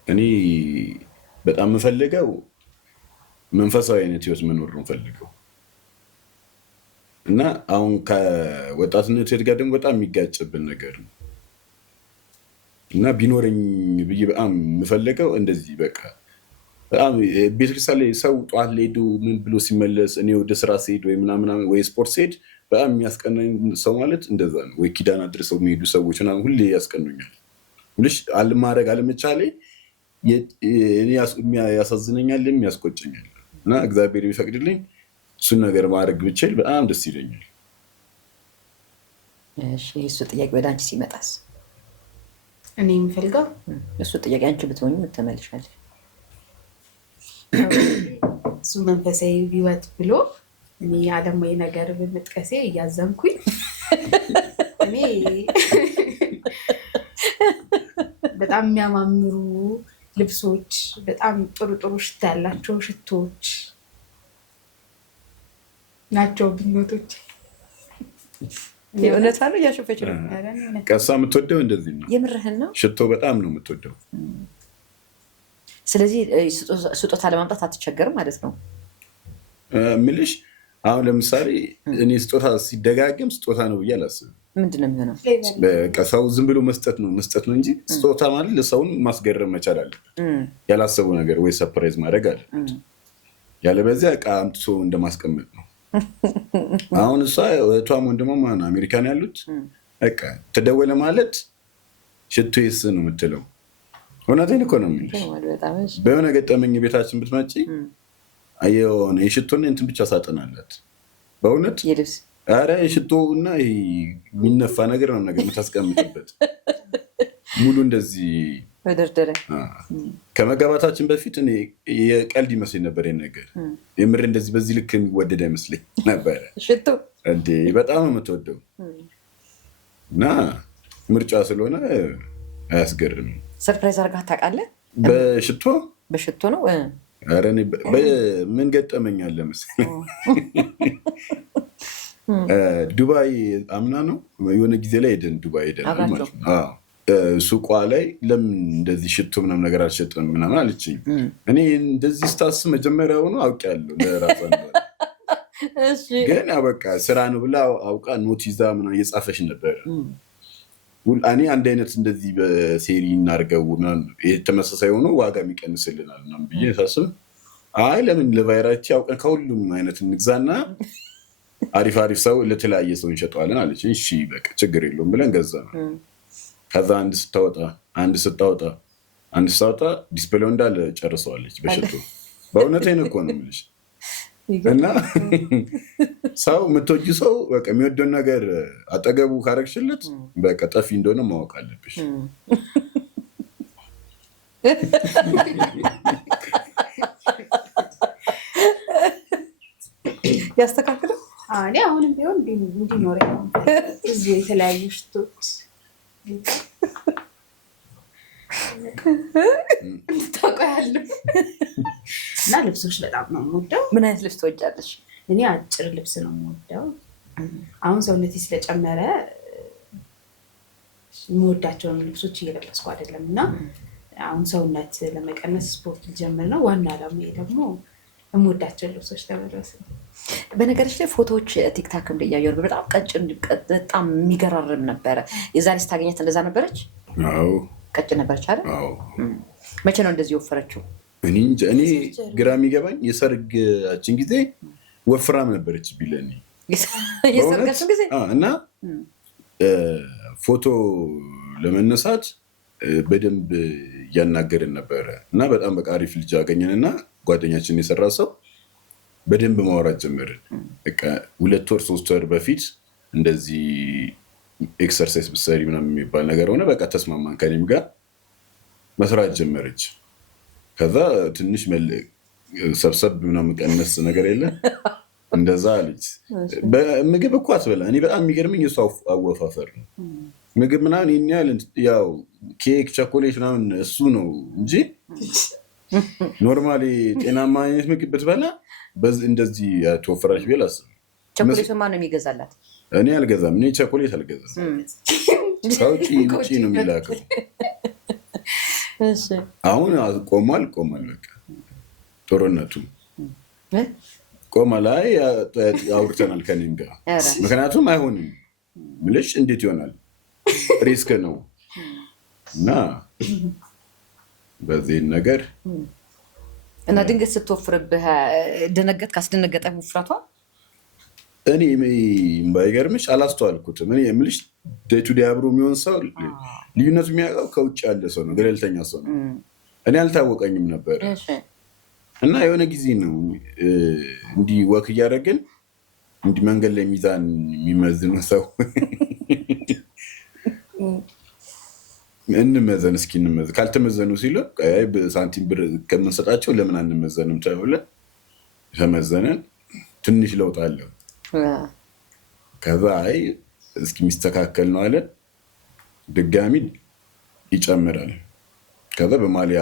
እኔ በጣም የምፈልገው መንፈሳዊ አይነት ህይወት መኖር ነው የምፈልገው እና አሁን ከወጣትነት ጋር ደግሞ በጣም የሚጋጭብን ነገር ነው እና ቢኖረኝ ብዬ በጣም የምፈልገው እንደዚህ በቃ በጣም ቤተክርስቲያን ላይ ሰው ጠዋት ላይ ሄዶ ምን ብሎ ሲመለስ እኔ ወደ ስራ ስሄድ ወይ ምናምን ወይ ስፖርት ስሄድ በጣም የሚያስቀናኝ ሰው ማለት እንደዛ ነው። ወይ ኪዳን አድርሰው የሚሄዱ ሰዎች ምናምን ሁሌ ያስቀኑኛል። ሁልሽ አለማድረግ አለመቻሌ ያሳዝነኛል፣ ያስቆጨኛል እና እግዚአብሔር ቢፈቅድልኝ እሱን ነገር ማድረግ ብችል በጣም ደስ ይለኛል። እሱ ጥያቄ ወደ አንቺ ሲመጣስ? እኔ የምፈልገው እሱ ጥያቄ አንቺ ብትሆኚ ትመልሻለሽ። እሱ መንፈሳዊ ህይወት ብሎ እኔ ዓለማዊ ነገር በመጥቀሴ እያዘንኩኝ እኔ በጣም የሚያማምሩ ልብሶች፣ በጣም ጥሩ ሽታ ያላቸው ሽቶዎች ናቸው ብኞቶች። እውነት አሉ እያሾፈች ነው። ቀሳ የምትወደው እንደዚህ ነው። የምርህን ነው? ሽቶ በጣም ነው የምትወደው። ስለዚህ ስጦታ ለማምጣት አትቸገርም ማለት ነው ምልሽ። አሁን ለምሳሌ እኔ ስጦታ ሲደጋገም ስጦታ ነው ብዬ አላስብም። ምንድን ነው የሚሆነው? ሰው ዝም ብሎ መስጠት ነው እንጂ ስጦታ ማለት ለሰውን ማስገረም መቻል አለ። ያላሰቡ ነገር ወይ ሰርፕራይዝ ማድረግ አለ። ያለበዚያ እቃ አምጥቶ እንደማስቀመጥ ነው። አሁን እሷ እህቷም ወንድሟም አሜሪካን ያሉት በቃ ተደወለ ማለት ሽቶ የስ ነው የምትለው። እውነቴን እኮ ነው የሚልሽ። በሆነ ገጠመኝ ቤታችን ብትመጪ የሆነ የሽቶና እንትን ብቻ ሳጥናለት በእውነት ኧረ የሽቶ እና የሚነፋ ነገር ነው ነገር የምታስቀምጥበት ሙሉ እንደዚህ ከመጋባታችን በፊት እኔ የቀልድ ይመስለኝ ነበር ነገር የምር እንደዚህ በዚህ ልክ የሚወደድ አይመስለኝ ነበረ። ሽቶ እንዴ በጣም የምትወደው እና ምርጫ ስለሆነ አያስገርም። ሰርፕራይዝ አድርጋ ታውቃለህ? በሽቶ ነው። ኧረ እኔ ምን ገጠመኝ አለ መሰለኝ ዱባይ አምና ነው የሆነ ጊዜ ላይ ሄደን ዱባይ ሄደን ማለት ነው። ሱቋ ላይ ለምን እንደዚህ ሽቶ ምናምን ነገር አልሸጥም ምናምን አለችኝ። እኔ እንደዚህ ስታስብ መጀመሪያ ሆኖ አውቄያለሁ ለራሷ ግን በቃ ስራ ነው ብላ አውቃ ኖት ይዛ ምናምን እየጻፈች ነበር። እኔ አንድ አይነት እንደዚህ በሴሪ እናድርገው ተመሳሳይ ሆኖ ዋጋ የሚቀንስልናል ምናምን ብዬ ሳስብ አይ ለምን ለቫይራይቲ አውቀን ከሁሉም አይነት እንግዛና አሪፍ ሰው ለተለያየ ሰው እንሸጠዋለን አለች። እሺ በቃ ችግር የለውም ብለን ገዛ ነው። ከዛ አንድ ስታወጣ ዲስፕሌው እንዳለ ጨርሰዋለች በሽቶ። በእውነቴን እኮ ነው የምልሽ እና ሰው የምትወጂ ሰው በቃ የሚወደውን ነገር አጠገቡ ካረግሽለት በቃ ጠፊ እንደሆነ ማወቅ አለብሽ። ያስተካክለው። እኔ አሁንም ቢሆን እንዲኖረ እዚህ የተለያዩ ሽቶች እንድታውቀያሉ እና ልብሶች በጣም ነው የምወደው። ምን አይነት ልብስ ትወጃለሽ? እኔ አጭር ልብስ ነው የምወደው። አሁን ሰውነቴ ስለጨመረ የምወዳቸውን ልብሶች እየለበስኩ አይደለም እና አሁን ሰውነት ለመቀነስ ስፖርት ልጀምር ነው። ዋና ዓላማዬ ደግሞ የምወዳቸውን ልብሶች ለመልበስ ነው። በነገሮች ላይ ፎቶዎች ቲክታክ እያየሁ በጣም ቀጭን፣ በጣም የሚገራርም ነበረ። የዛሬ ስታገኘት እንደዛ ነበረች? አዎ ቀጭን ነበረች አይደል? መቼ ነው እንደዚህ ወፈረችው? እኔ ግራ የሚገባኝ የሰርጋችን ጊዜ ወፍራም ነበረች ቢለኝ የሰርጋችን ጊዜ እና ፎቶ ለመነሳት በደንብ እያናገርን ነበረ እና በጣም በቃ አሪፍ ልጅ አገኘን እና ጓደኛችን የሰራ ሰው በደንብ ማውራት ጀመርን። በቃ 2 ወር 3 ወር በፊት እንደዚህ ኤክሰርሳይዝ ብትሰሪ ምናምን የሚባል ነገር ሆነ። በቃ ተስማማን። ከኔም ጋር መስራት ጀመረች። ከዛ ትንሽ ሰብሰብ ምናምን ቀነስ ነገር የለ እንደዛ አለች። ምግብ እኮ አትበላ። እኔ በጣም የሚገርመኝ የእሱ አወፋፈር ነው። ምግብ ምናምን ይህን ያህል ያው ኬክ፣ ቸኮሌት ምናምን እሱ ነው እንጂ ኖርማሊ ጤናማ አይነት ምግብ ብትበላ እንደዚህ ተወፈራች ቢል አስብ። ቸኮሌት ማን ነው የሚገዛላት? እኔ አልገዛም። እኔ ቸኮሌት አልገዛም። ከውጭ ውጭ ነው የሚላከው። አሁን ቆሟል። በቃ ጦርነቱ ቆሟል። ላይ አውርተናል ከእኔም ጋር። ምክንያቱም አይሆንም ምልሽ እንዴት ይሆናል? ሪስክ ነው እና በዚህ ነገር እና ድንገት ስትወፍርብህ ደነገጥ? ካስደነገጠ ውፍረቷ እኔ ባይገርምሽ አላስተዋልኩትም። እኔ የምልሽ ዴይ ቱ ዴይ አብሮ የሚሆን ሰው ልዩነቱ የሚያውቀው ከውጭ ያለ ሰው ነው፣ ገለልተኛ ሰው ነው። እኔ አልታወቀኝም ነበር እና የሆነ ጊዜ ነው እንዲህ ወክ እያደረግን እንዲህ መንገድ ላይ ሚዛን የሚመዝኑ ሰው እንመዘን እስኪ እንመዘን ካልተመዘኑ ሲሉ ሳንቲም ብር ከምንሰጣቸው ለምን አንመዘንም ተብለን ተመዘነን። ትንሽ ለውጥ አለው። ከዛ እስኪ የሚስተካከል ነው አለን። ድጋሚ ይጨምራል። ከዛ በማሊያ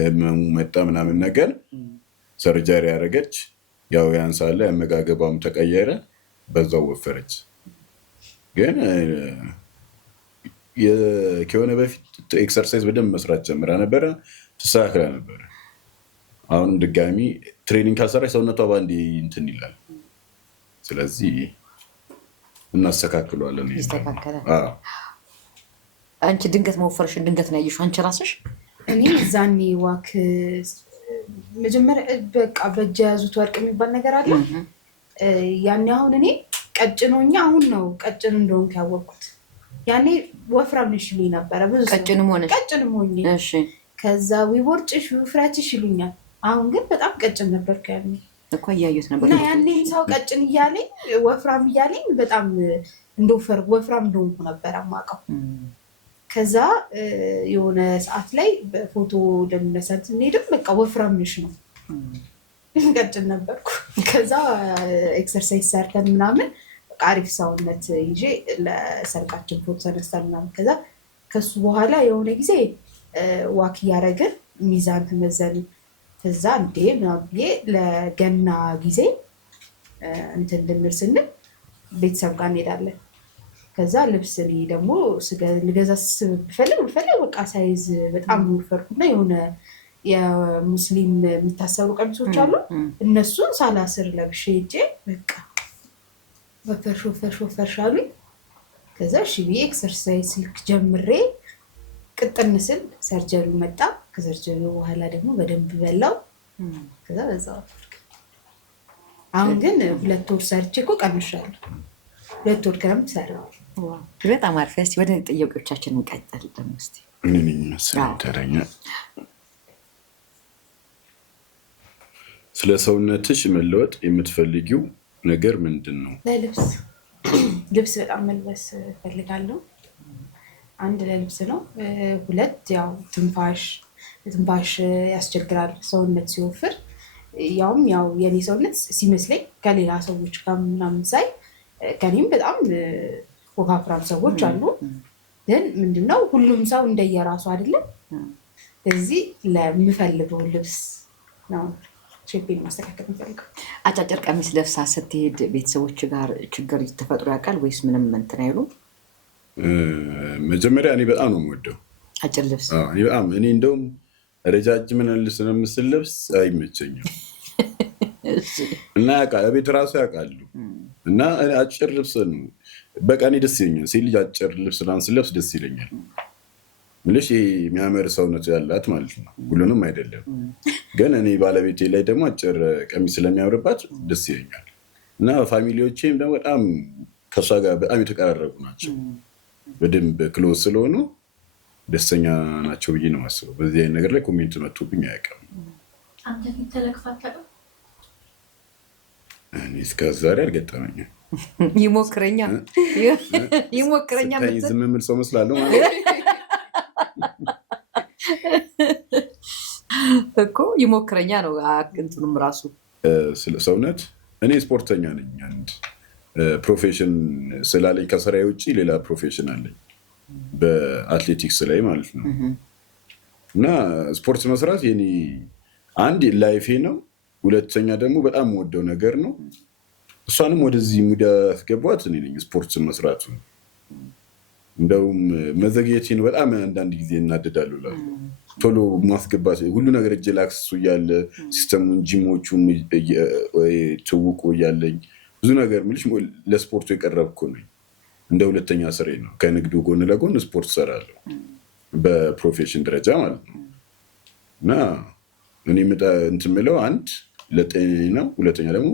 ህመሙ መጣ ምናምን ነገር ሰርጀሪ ያደረገች። ያው ያንሳለ አመጋገቧም ተቀየረ። በዛው ወፈረች። ግን ከሆነ በፊት ኤክሰርሳይዝ በደንብ መስራት ጀምራ ነበረ፣ ተስተካክላ ነበረ። አሁን ድጋሚ ትሬኒንግ ካልሰራች ሰውነቷ ባንዴ እንትን ይላል። ስለዚህ እናስተካክለዋለን። ይስተካከላል። አንቺ ድንገት መወፈርሽን ድንገት ነው ያየሽው አንቺ ራስሽ? እኔ እዛኔ ዋክ መጀመሪያ በቃ በእጅ የያዙት ወርቅ የሚባል ነገር አለ። ያኔ አሁን እኔ ቀጭኖኛ አሁን ነው ቀጭን እንደሆንኩ ያወቅኩት። ያኔ ወፍራም ነሽ ይሉኝ ነበረ ብዙ ቀጭንም ሆኜ። ከዛ ዊቦርጭሽ ውፍረትሽ ይሉኛል። አሁን ግን በጣም ቀጭን ነበርኩ ያኔ እኮ እያየሁት ነበር። እና ያኔም ሰው ቀጭን እያለኝ ወፍራም እያለኝ በጣም ወፍራም እንደሆንኩ ነበር የማውቀው። ከዛ የሆነ ሰዓት ላይ በፎቶ ለመነሳት ስንሄድም በቃ ወፍራም ነሽ ነው፣ ቀጭን ነበርኩ። ከዛ ኤክሰርሳይዝ ሰርተን ምናምን አሪፍ ሰውነት ይዤ ለሰርጋችን ፎቶ ተነሳን ምናምን። ከዛ ከሱ በኋላ የሆነ ጊዜ ዋክ እያደረግን ሚዛን ተመዘንን። ከዛ እንዴ ምናምን ብዬ ለገና ጊዜ እንትን እንድንል ስንል ቤተሰብ ጋር እንሄዳለን። ከዛ ልብስ እኔ ደግሞ ልገዛ ብፈልግ በቃ ሳይዝ በጣም ወፈርኩና የሆነ የሙስሊም የሚታሰሩ ቀሚሶች አሉ፣ እነሱን ሳላስር ለብሼ ሄጄ በቃ ወፈርሽ አሉኝ። ከዛ እሺ ብዬ ኤክሰርሳይዝ ልክ ጀምሬ ቅጥን ስል ሰርጀሪው መጣ። ከሰርጀሪው በኋላ ደግሞ በደንብ በላው። ከዛ በዛ ወፈርኩ። አሁን ግን 2 ወር ሰርቼ እኮ ቀንሻለሁ። 2 ወር ክረምት ሰራሁ። በጣም አሪፍ። እስኪ ወደ ጥያቄዎቻችን እንቀጥል። ደግሞ እስኪ ምን ይመስላል ተረኛ ስለ ሰውነትሽ መለወጥ የምትፈልጊው ነገር ምንድን ነው? ልብስ በጣም መልበስ እፈልጋለሁ። አንድ ለልብስ ነው። ሁለት ያው ትንፋሽ ያስቸግራል ሰውነት ሲወፍር። ያውም ያው የኔ ሰውነት ሲመስለኝ ከሌላ ሰዎች ጋር ምናምን ሳይ ከኔም በጣም ወፋፍራም ሰዎች አሉ። ግን ምንድነው ሁሉም ሰው እንደየራሱ አይደለም። እዚህ ለምፈልገው ልብስ ነው ሼፔን ማስተካከል የምፈልገው። አጫጭር ቀሚስ ለብሳ ስትሄድ ቤተሰቦች ጋር ችግር ተፈጥሮ ያውቃል ወይስ ምንም እንትን አይሉም? መጀመሪያ እኔ በጣም ነው የምወደው አጭር ልብስ። እኔ እንደውም ረጃጅም ልብስ ነው የምስል ልብስ አይመቸኝም እና ቤት ራሱ ያውቃሉ። እና አጭር ልብስ ነው በቃ እኔ ደስ ይለኛል። ሴት ልጅ አጭር ልብስ ስለብስ ደስ ይለኛል። ምልሽ የሚያምር ሰውነት ያላት ማለት ነው። ሁሉንም አይደለም ግን እኔ ባለቤቴ ላይ ደግሞ አጭር ቀሚስ ስለሚያምርባት ደስ ይለኛል። እና ፋሚሊዎቼም ደግሞ በጣም ከሷ ጋር በጣም የተቀራረቡ ናቸው። በደንብ ክሎዝ ስለሆኑ ደስተኛ ናቸው ብዬ ነው የማስበው። በዚህ አይነት ነገር ላይ ኮሜንት መጥቶብኝ አያውቅም። አንተ ፊት ተለክፋት እኔ እስከ ዛሬ አልገጠመኝም። ይሞክረኛል ዝም የምል ሰው መስላለሁ ማለት እኮ ይሞክረኛ ነው እንትኑም ራሱ ስለ ሰውነት እኔ ስፖርተኛ ነኝ። አንድ ፕሮፌሽን ስላለኝ ከስራዬ ውጭ ሌላ ፕሮፌሽን አለኝ በአትሌቲክስ ላይ ማለት ነው። እና ስፖርት መስራት የኔ አንድ ላይፌ ነው። ሁለተኛ ደግሞ በጣም የምወደው ነገር ነው። እሷንም ወደዚህ ሙድ ያስገቧት እኔ ነኝ ስፖርት መስራቱ። እንደውም መዘግየቴን በጣም አንዳንድ ጊዜ እናደዳሉ። ቶሎ ማስገባት ሁሉ ነገር እጄ ላይ አክሰሱ እያለ ሲስተሙን ጂሞቹን ትውቁ እያለኝ ብዙ ነገር ምልሽ ለስፖርቱ የቀረብኩ ነኝ። እንደ ሁለተኛ ስሬ ነው። ከንግዱ ጎን ለጎን ስፖርት ሰራለሁ በፕሮፌሽን ደረጃ ማለት ነው። እና እኔ እንትን የምለው አንድ ለጤና ነው። ሁለተኛ ደግሞ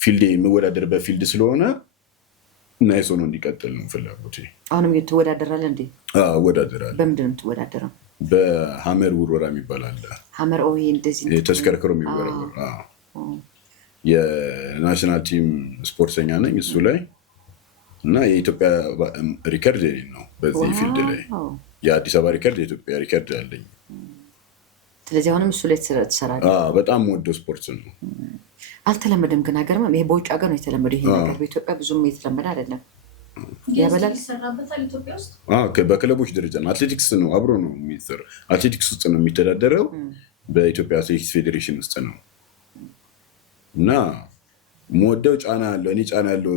ፊልድ የምወዳደርበት ፊልድ ስለሆነ ናይስ ሆኖ እንዲቀጥል ነው ፍላጎቴ። አሁንም ትወዳደራለህ እንዴ? እወዳደራለሁ። በምንድን ነው የምትወዳደረው? በሀመር ውርወራ የሚባል አለ። ሀመር እንደዚህ ተሽከርክሮ የሚወረወር የናሽናል ቲም ስፖርተኛ ነኝ እሱ ላይ። እና የኢትዮጵያ ሪከርድ ነው በዚህ ፊልድ ላይ። የአዲስ አበባ ሪከርድ የኢትዮጵያ ሪከርድ አለኝ። ስለዚህ አሁንም እሱ ላይ ትሰራለህ? በጣም ወደው ስፖርት ነው። አልተለመደም ግን ሀገር ይሄ በውጭ ሀገር ነው የተለመደው ይሄ ነገር። በኢትዮጵያ ብዙም የተለመደ አይደለም። ያበላል ይሰራበታል ኢትዮጵያ ውስጥ በክለቦች ደረጃ ነው። አትሌቲክስ ነው አብሮ ነው የሚሰራው። አትሌቲክስ ውስጥ ነው የሚተዳደረው በኢትዮጵያ አትሌቲክስ ፌዴሬሽን ውስጥ ነው። እና የምወደው ጫና ያለው እኔ ጫና ያለው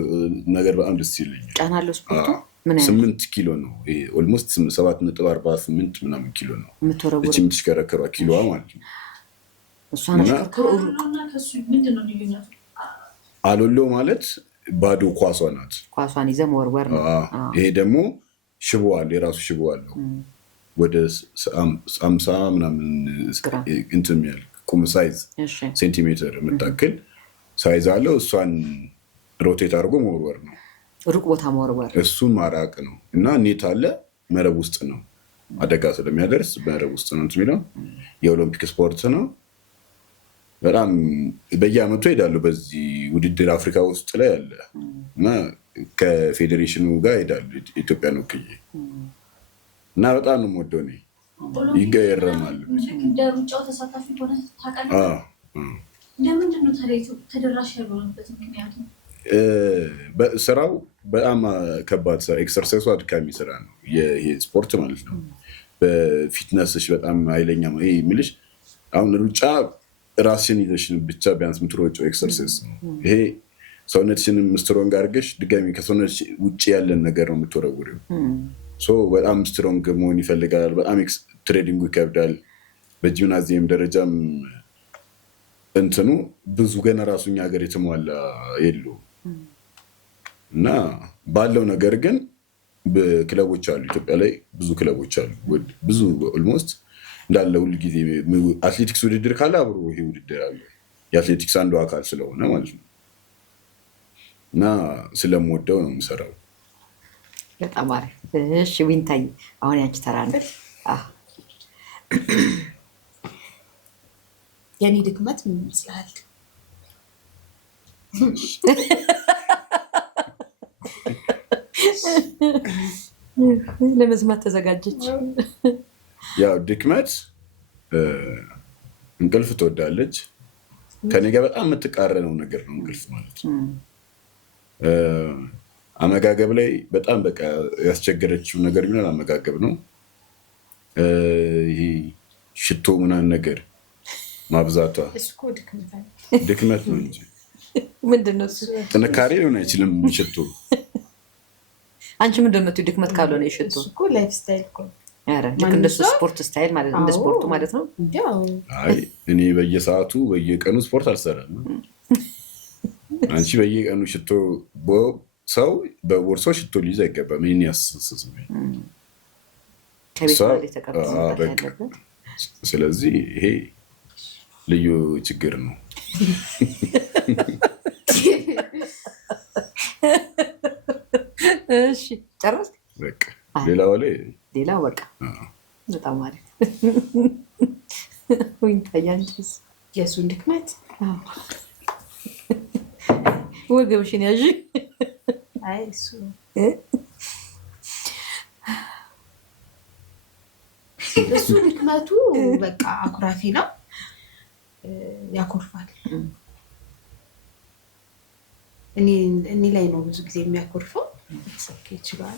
ነገር በጣም ደስ ይለኛል። ጫና ያለው ስፖርቱ 8 ኪሎ ነው ኦልሞስት 7.48 ምናምን ኪሎ ነው እቺ የምትሽከረከሯ ኪሎዋ ማለት ነው። አሎሎ ማለት ባዶ ኳሷ ናት። ኳሷን ይዘህ መወርወር ነው። ይሄ ደግሞ ሽቦ አለ፣ የራሱ ሽቦ አለው ወደ 50 ምናምን እንትን የሚያል ቁም ሳይዝ ሴንቲሜትር የምታክል ሳይዝ አለው። እሷን ሮቴት አድርጎ መወርወር ነው። ሩቅ ቦታ መወርወር፣ እሱን ማራቅ ነው። እና ኔት አለ መረብ ውስጥ ነው። አደጋ ስለሚያደርስ መረብ ውስጥ ነው የሚለው። የኦሎምፒክ ስፖርት ነው። በጣም በየአመቱ ሄዳለሁ በዚህ ውድድር አፍሪካ ውስጥ ላይ አለ እና ከፌዴሬሽኑ ጋር ሄዳለሁ ኢትዮጵያን ወክዬ እና በጣም ነው የምወደው። እኔ ይገረማል። እንደ ሩጫው ተሳታፊ ሆነ ታውቃለህ? ለምንድን ነው ተደራሽ ያልሆነበት ምክንያቱ? ስራው በጣም ከባድ ስራ፣ ኤክሰርሳይሱ አድካሚ ስራ ነው። ይሄ ስፖርት ማለት ነው። በፊትነስሽ በጣም ኃይለኛ ይሄ የምልሽ አሁን ሩጫ ራስሽን ይዘሽን ብቻ ቢያንስ የምትሮጪው ኤክሰርሳይዝ ነው። ይሄ ሰውነትሽን ስትሮንግ አድርገሽ ድጋሚ ከሰውነትሽ ውጭ ያለን ነገር ነው የምትወረውሪው። በጣም ስትሮንግ መሆን ይፈልጋል። በጣም ትሬዲንጉ ይከብዳል። በጂምናዚየም ደረጃም እንትኑ ብዙ ገና ራሱ እኛ ሀገር የተሟላ የለውም እና ባለው ነገር ግን ክለቦች አሉ። ኢትዮጵያ ላይ ብዙ ክለቦች አሉ። ብዙ ኦልሞስት እንዳለ ሁሉ ጊዜ አትሌቲክስ ውድድር ካለ አብሮ ይሄ ውድድር አለ። የአትሌቲክስ አንዱ አካል ስለሆነ ማለት ነው እና ስለምወደው ነው የምሰራው። በጣም አሪፍ። እሺ ዊንታይ፣ አሁን ያንቺ ተራ ነው። የኔ ድክመት ምን ይመስላል? ለመስማት ተዘጋጀች። ያው ድክመት እንቅልፍ ትወዳለች። ከኔ ጋር በጣም የምትቃረነው ነገር ነው እንቅልፍ ማለት። አመጋገብ ላይ በጣም በቃ ያስቸገረችው ነገር ቢኖር አመጋገብ ነው። ይሄ ሽቶ ምናምን ነገር ማብዛቷ ድክመት ነው እንጂ ምንድን ነው እሱ? ጥንካሬ ሊሆን አይችልም ሽቶ። አንቺ ምንድን ነው ድክመት ካልሆነ የሽቶ? ላይፍ ስታይል እኮ ልክ እንደሱ ስፖርት ስታይል ማለት እንደ ስፖርቱ ማለት ነው። አይ እኔ በየሰዓቱ በየቀኑ ስፖርት አልሰራም። አንቺ በየቀኑ ሽቶ ሰው በቦርሳው ሽቶ ሊይዝ አይገባም። ይህን ያስስስ ስለዚህ ይሄ ልዩ ችግር ነው። እሺ ጨረስክ? በቃ ሌላው በቃ በጣም አሪፍ ወይ ታያንቺስ? የእሱን ድክመት ወገብሽን ያዥ። አይ እሱ ድክመቱ በቃ አኩራፊ ነው፣ ያኮርፋል። እኔ ላይ ነው ብዙ ጊዜ የሚያኮርፈው። ይችላል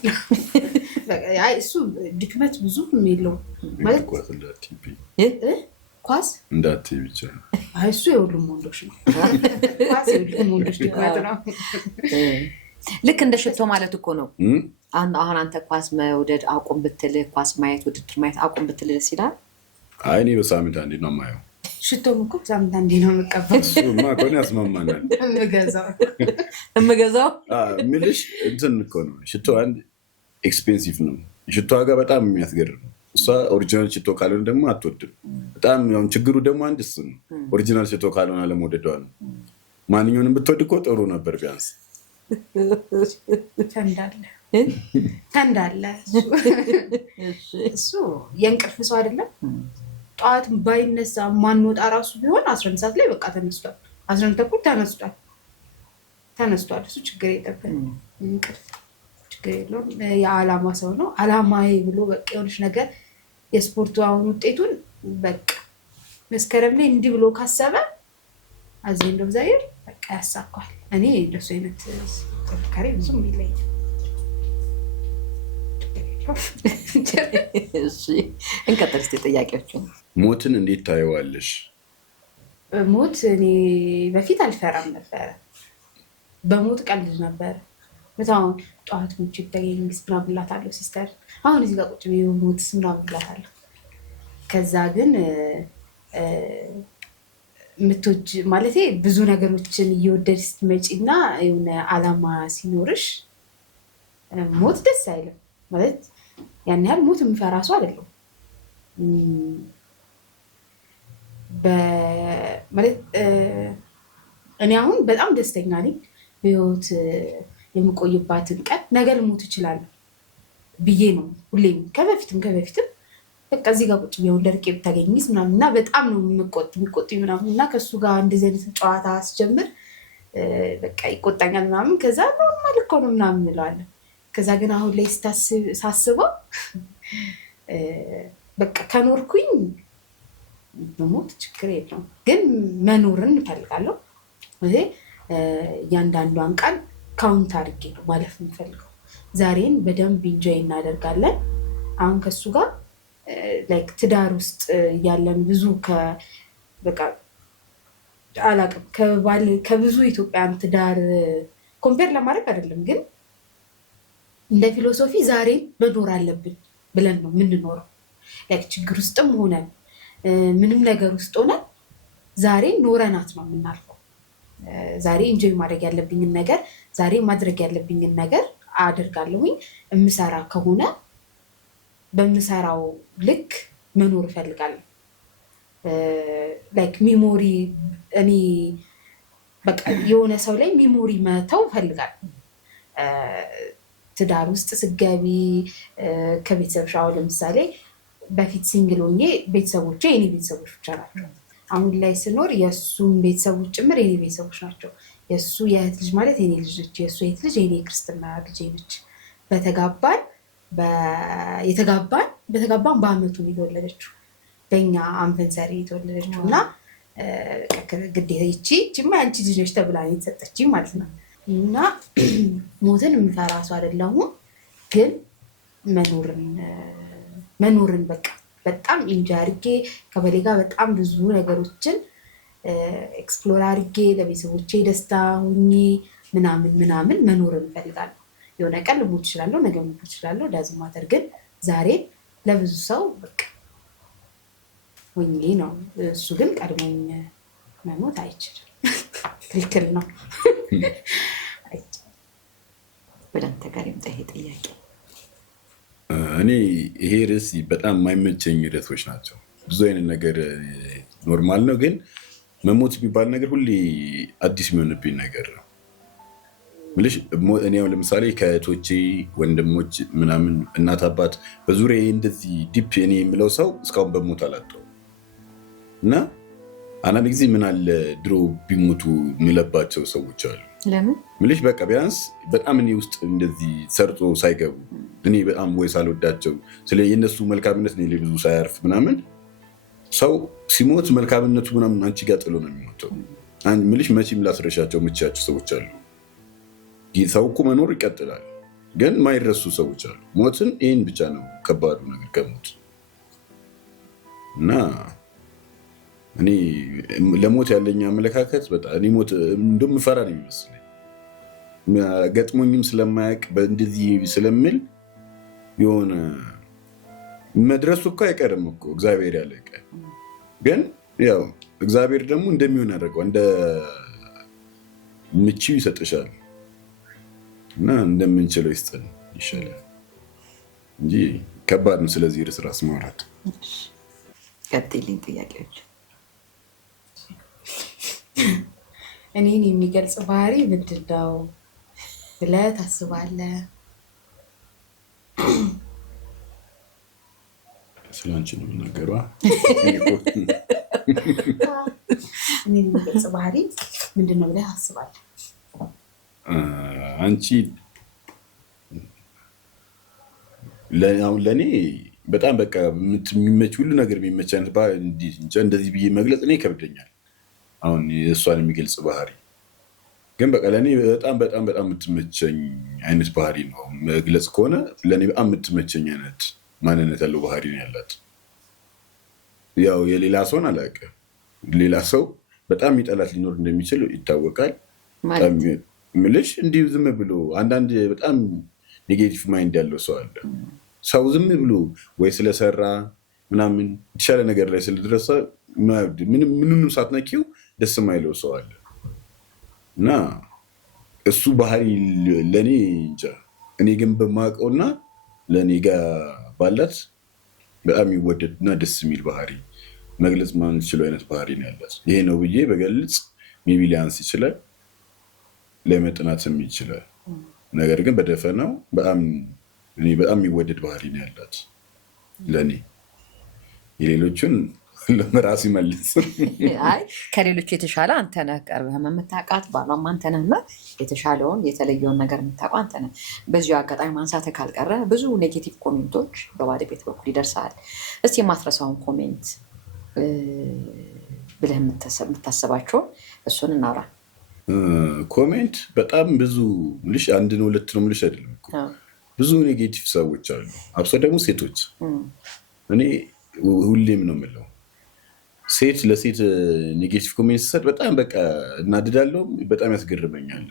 እሱ ድክመት ብዙ የለውም ማለት ኳስ እንዳትዪ ብቻ። እሱ የሁሉም ወንዶች ነው። ኳስ የሁሉም ወንዶች ድክመት ነው። ልክ እንደ ሽቶ ማለት እኮ ነው። አሁን አንተ ኳስ መውደድ አቁም ብትል፣ ኳስ ማየት ውድድር ማየት አቁም ብትል ደስ ይላል? አይ እኔ በሳምንት አንዴ ነው የማየው። ሽቶም እኮ በሳምንት አንዴ ነው የምቀበለው። እሱማ ከሆነ ያስማማናል። የምገዛው የምልሽ እንትን እኮ ነው። ሽቶ አንድ ኤክስፔንሲቭ ነው። ሽቶ ዋጋ በጣም የሚያስገርም ነው። እሷ ኦሪጂናል ሽቶ ካልሆነ ደግሞ አትወድም። በጣም ያው ችግሩ ደግሞ አንድ እሱ ነው። ኦሪጂናል ሽቶ ካልሆነ አለመውደዷ ነው። ማንኛውንም ብትወድ እኮ ጥሩ ነበር ቢያንስ። ተንዳለ እሱ የእንቅልፍ ሰው አይደለም። ጠዋት ባይነሳ ማንወጣ ራሱ ቢሆን 11 ሰዓት ላይ በቃ ተነስቷል። 11 ተኩል ተነስቷል። እሱ ችግር የለብንም። እንቅልፍ ችግር የለውም። የዓላማ ሰው ነው። ዓላማዬ ብሎ በቃ የሆነች ነገር የስፖርቱ አሁን ውጤቱን በቃ መስከረም ላይ እንዲህ ብሎ ካሰበ አዚህ እንደው ዛይር በቃ ያሳካል። እኔ እንደሱ አይነት ተፈካሪ ብዙም የለኝም። እንቀጥል እስኪ ጥያቄዎችን። ሞትን እንዴት ታየዋለሽ? ሞት እኔ በፊት አልፈራም ነበረ። በሞት ቀልድ ነበረ። በጣም ጠዋት ሞት ይተገኝ ምናምን ብላታለሁ ሲስተር። አሁን እዚህ ጋር ቁጭ ብዬ ሞትስ ምናምን ብላታለሁ። ከዛ ግን ምቶች ማለት ብዙ ነገሮችን እየወደድ ስትመጪና የሆነ ዓላማ ሲኖርሽ ሞት ደስ አይልም ማለት ያን ያህል ሞት የምፈራ ሰው አይደለም። ማለት እኔ አሁን በጣም ደስተኛ ነኝ በህይወት የምቆይባትን ቀን ነገ ልሞት እችላለሁ ብዬ ነው ሁሌም ከበፊትም በቃ እዚህ ጋር ቁጭ ቢሆን ደርቄ ብታገኝስ ምናምን እና በጣም ነው የሚቆጥ ምናምን እና ከእሱ ጋር እንደዚህ አይነት ጨዋታ አስጀምር በቃ ይቆጣኛል ምናምን። ከዛ ኖርማል እኮ ነው ምናምን እንለዋለን። ከዛ ግን አሁን ላይ ሳስበው በቃ ከኖርኩኝ በሞት ችግር የለውም፣ ግን መኖርን እንፈልጋለሁ። እያንዳንዷን ቀን ካውንት አድርጌ ነው ማለፍ የምፈልገው። ዛሬን በደንብ ኢንጆይ እናደርጋለን። አሁን ከሱ ጋር ላይክ ትዳር ውስጥ ያለን ብዙ በቃ አላቅም ከብዙ ኢትዮጵያን ትዳር ኮምፔር ለማድረግ አይደለም፣ ግን እንደ ፊሎሶፊ ዛሬ መኖር አለብን ብለን ነው የምንኖረው። ላይክ ችግር ውስጥም ሆነን ምንም ነገር ውስጥ ሆነን ዛሬ ኖረናት ነው የምናልፈው። ዛሬ ኢንጆይ ማድረግ ያለብኝን ነገር ዛሬ ማድረግ ያለብኝን ነገር አደርጋለሁኝ። የምሰራ ከሆነ በምሰራው ልክ መኖር እፈልጋለሁ። ላይክ ሚሞሪ እኔ በቃ የሆነ ሰው ላይ ሚሞሪ መተው እፈልጋለሁ። ትዳር ውስጥ ስገቢ ከቤተሰብ ሻው ለምሳሌ በፊት ሲንግል ሆኜ ቤተሰቦቼ የኔ ቤተሰቦች ብቻ ናቸው። አሁን ላይ ስኖር የእሱም ቤተሰቦች ጭምር የኔ ቤተሰቦች ናቸው። የእሱ የእህት ልጅ ማለት የኔ ልጅ ነች። የእሱ የእህት ልጅ የኔ ክርስትና ልጅ ነች። በተጋባን በአመቱ የተወለደችው በእኛ አንፈንሰሪ የተወለደችው እና ግዴታ ይቺማ ያንቺ ልጅ ነች ተብላ የተሰጠችኝ ማለት ነው። እና ሞትን የምፈራ ሰው አይደለሁም፣ ግን መኖርን በቃ በጣም ኢንጆይ አድርጌ ከበሌ ጋር በጣም ብዙ ነገሮችን ኤክስፕሎር አድርጌ ለቤተሰቦቼ ደስታ ሁኜ ምናምን መኖርን እፈልጋለሁ። የሆነ ቀን ልሞት እችላለሁ፣ ነገ ልሞት እችላለሁ፣ ዳዝንት ማተር። ግን ዛሬ ለብዙ ሰው በቃ ሁኜ ነው። እሱ ግን ቀድሞኝ መሞት አይችልም። ክልክል ነው። ወደ አንተ ጋር ይምጣ ይሄ ጥያቄ። እኔ ይሄ ርዕስ በጣም የማይመቸኝ ርዕሶች ናቸው። ብዙ አይነት ነገር ኖርማል ነው፣ ግን መሞት የሚባል ነገር ሁሌ አዲስ የሚሆንብኝ ነገር ነው። እኔ ለምሳሌ ከእህቶቼ ወንድሞች ምናምን እናት አባት በዙሪያ እንደዚህ ዲፕ እኔ የምለው ሰው እስካሁን በሞት አላጣሁም። እና አንዳንድ ጊዜ ምን አለ ድሮ ቢሞቱ የምለባቸው ሰዎች አሉ። ምልሽ በቃ ቢያንስ በጣም እኔ ውስጥ እንደዚህ ሰርጦ ሳይገቡ እኔ በጣም ወይ ሳልወዳቸው ስለ የእነሱ መልካምነት እኔ ላይ ብዙ ሳያርፍ ምናምን ሰው ሲሞት መልካምነቱ ምናምን አንቺ ጋር ጥሎ ነው የሚሞተው። ምልሽ መቼም ላስረሻቸው ምቻቸው ሰዎች አሉ። ሰው እኮ መኖር ይቀጥላል፣ ግን ማይረሱ ሰዎች አሉ። ሞትን ይህን ብቻ ነው ከባዱ ነገር ከሞት እና እኔ ለሞት ያለኝ አመለካከት በጣም እኔ ሞት እንደምፈራ ነው የሚመስለኝ። ገጥሞኝም ስለማያውቅ በእንደዚህ ስለምል የሆነ መድረሱ እኮ አይቀርም እኮ እግዚአብሔር ያለ ቀን፣ ግን ያው እግዚአብሔር ደግሞ እንደሚሆን ያደርገው እንደ ምቺው ይሰጥሻል እና እንደምንችለው ይስጠን ይሻላል እንጂ ከባድ ነው። ስለዚህ ርዕስ ራስ ማውራት። ቀጥልኝ ጥያቄዎች። እኔን የሚገልጽ ባህሪ ምንድን ነው ብለህ ታስባለህ? ስለ አንቺ ነው የምናገሯ። እኔን የሚገልጽ ባህሪ ምንድን ነው ብለህ ታስባለህ? አንቺ አሁን ለእኔ በጣም በቃ የሚመች ሁሉ ነገር የሚመች አይነት ባህሪ እንደዚህ ብዬ መግለጽ እኔ ይከብደኛል። አሁን እሷን የሚገልጽ ባህሪ ግን በቃ ለእኔ በጣም በጣም በጣም የምትመቸኝ አይነት ባህሪ ነው። መግለጽ ከሆነ ለእኔ በጣም የምትመቸኝ አይነት ማንነት ያለው ባህሪ ነው ያላት። ያው የሌላ ሰውን አላውቅም። ሌላ ሰው በጣም የሚጠላት ሊኖር እንደሚችል ይታወቃል። ምልሽ እንዲሁ ዝም ብሎ አንዳንድ በጣም ኔጌቲቭ ማይንድ ያለው ሰው አለ። ሰው ዝም ብሎ ወይ ስለሰራ ምናምን የተሻለ ነገር ላይ ስለደረሰ ምንም ሳትነኪው ደስ የማይለው ሰው አለ እና እሱ ባህሪ ለእኔ እንጃ። እኔ ግን በማውቀውና ለእኔ ጋር ባላት በጣም የሚወደድ እና ደስ የሚል ባህሪ መግለጽ ማንችለው አይነት ባህሪ ነው ያላት። ይሄ ነው ብዬ በገልጽ ሜቢ ሊያንስ ይችላል፣ ለመጥናትም ይችላል። ነገር ግን በደፈናው በጣም የሚወደድ ባህሪ ነው ያላት ለእኔ። የሌሎቹን ለመራስ ይመልስ። አይ ከሌሎቹ የተሻለ አንተ ነህ፣ ቀርበህ የምታውቃት ባሏም አንተ ነህ እና የተሻለውን የተለየውን ነገር የምታውቀው አንተ ነህ። በዚሁ አጋጣሚ ማንሳት ካልቀረ ብዙ ኔጌቲቭ ኮሜንቶች በባለቤት በኩል ይደርሳል። እስቲ የማትረሳውን ኮሜንት ብለህ የምታስባቸውን እሱን እናውራ። ኮሜንት በጣም ብዙ ምልሽ አንድ ነው ሁለት ነው ምልሽ አይደለም። ብዙ ኔጌቲቭ ሰዎች አሉ፣ አብሶ ደግሞ ሴቶች። እኔ ሁሌም ነው የምለው ሴት ለሴት ኔጌቲቭ ኮሜንት ሲሰጥ በጣም በቃ እናድዳለሁ፣ በጣም ያስገርመኛል።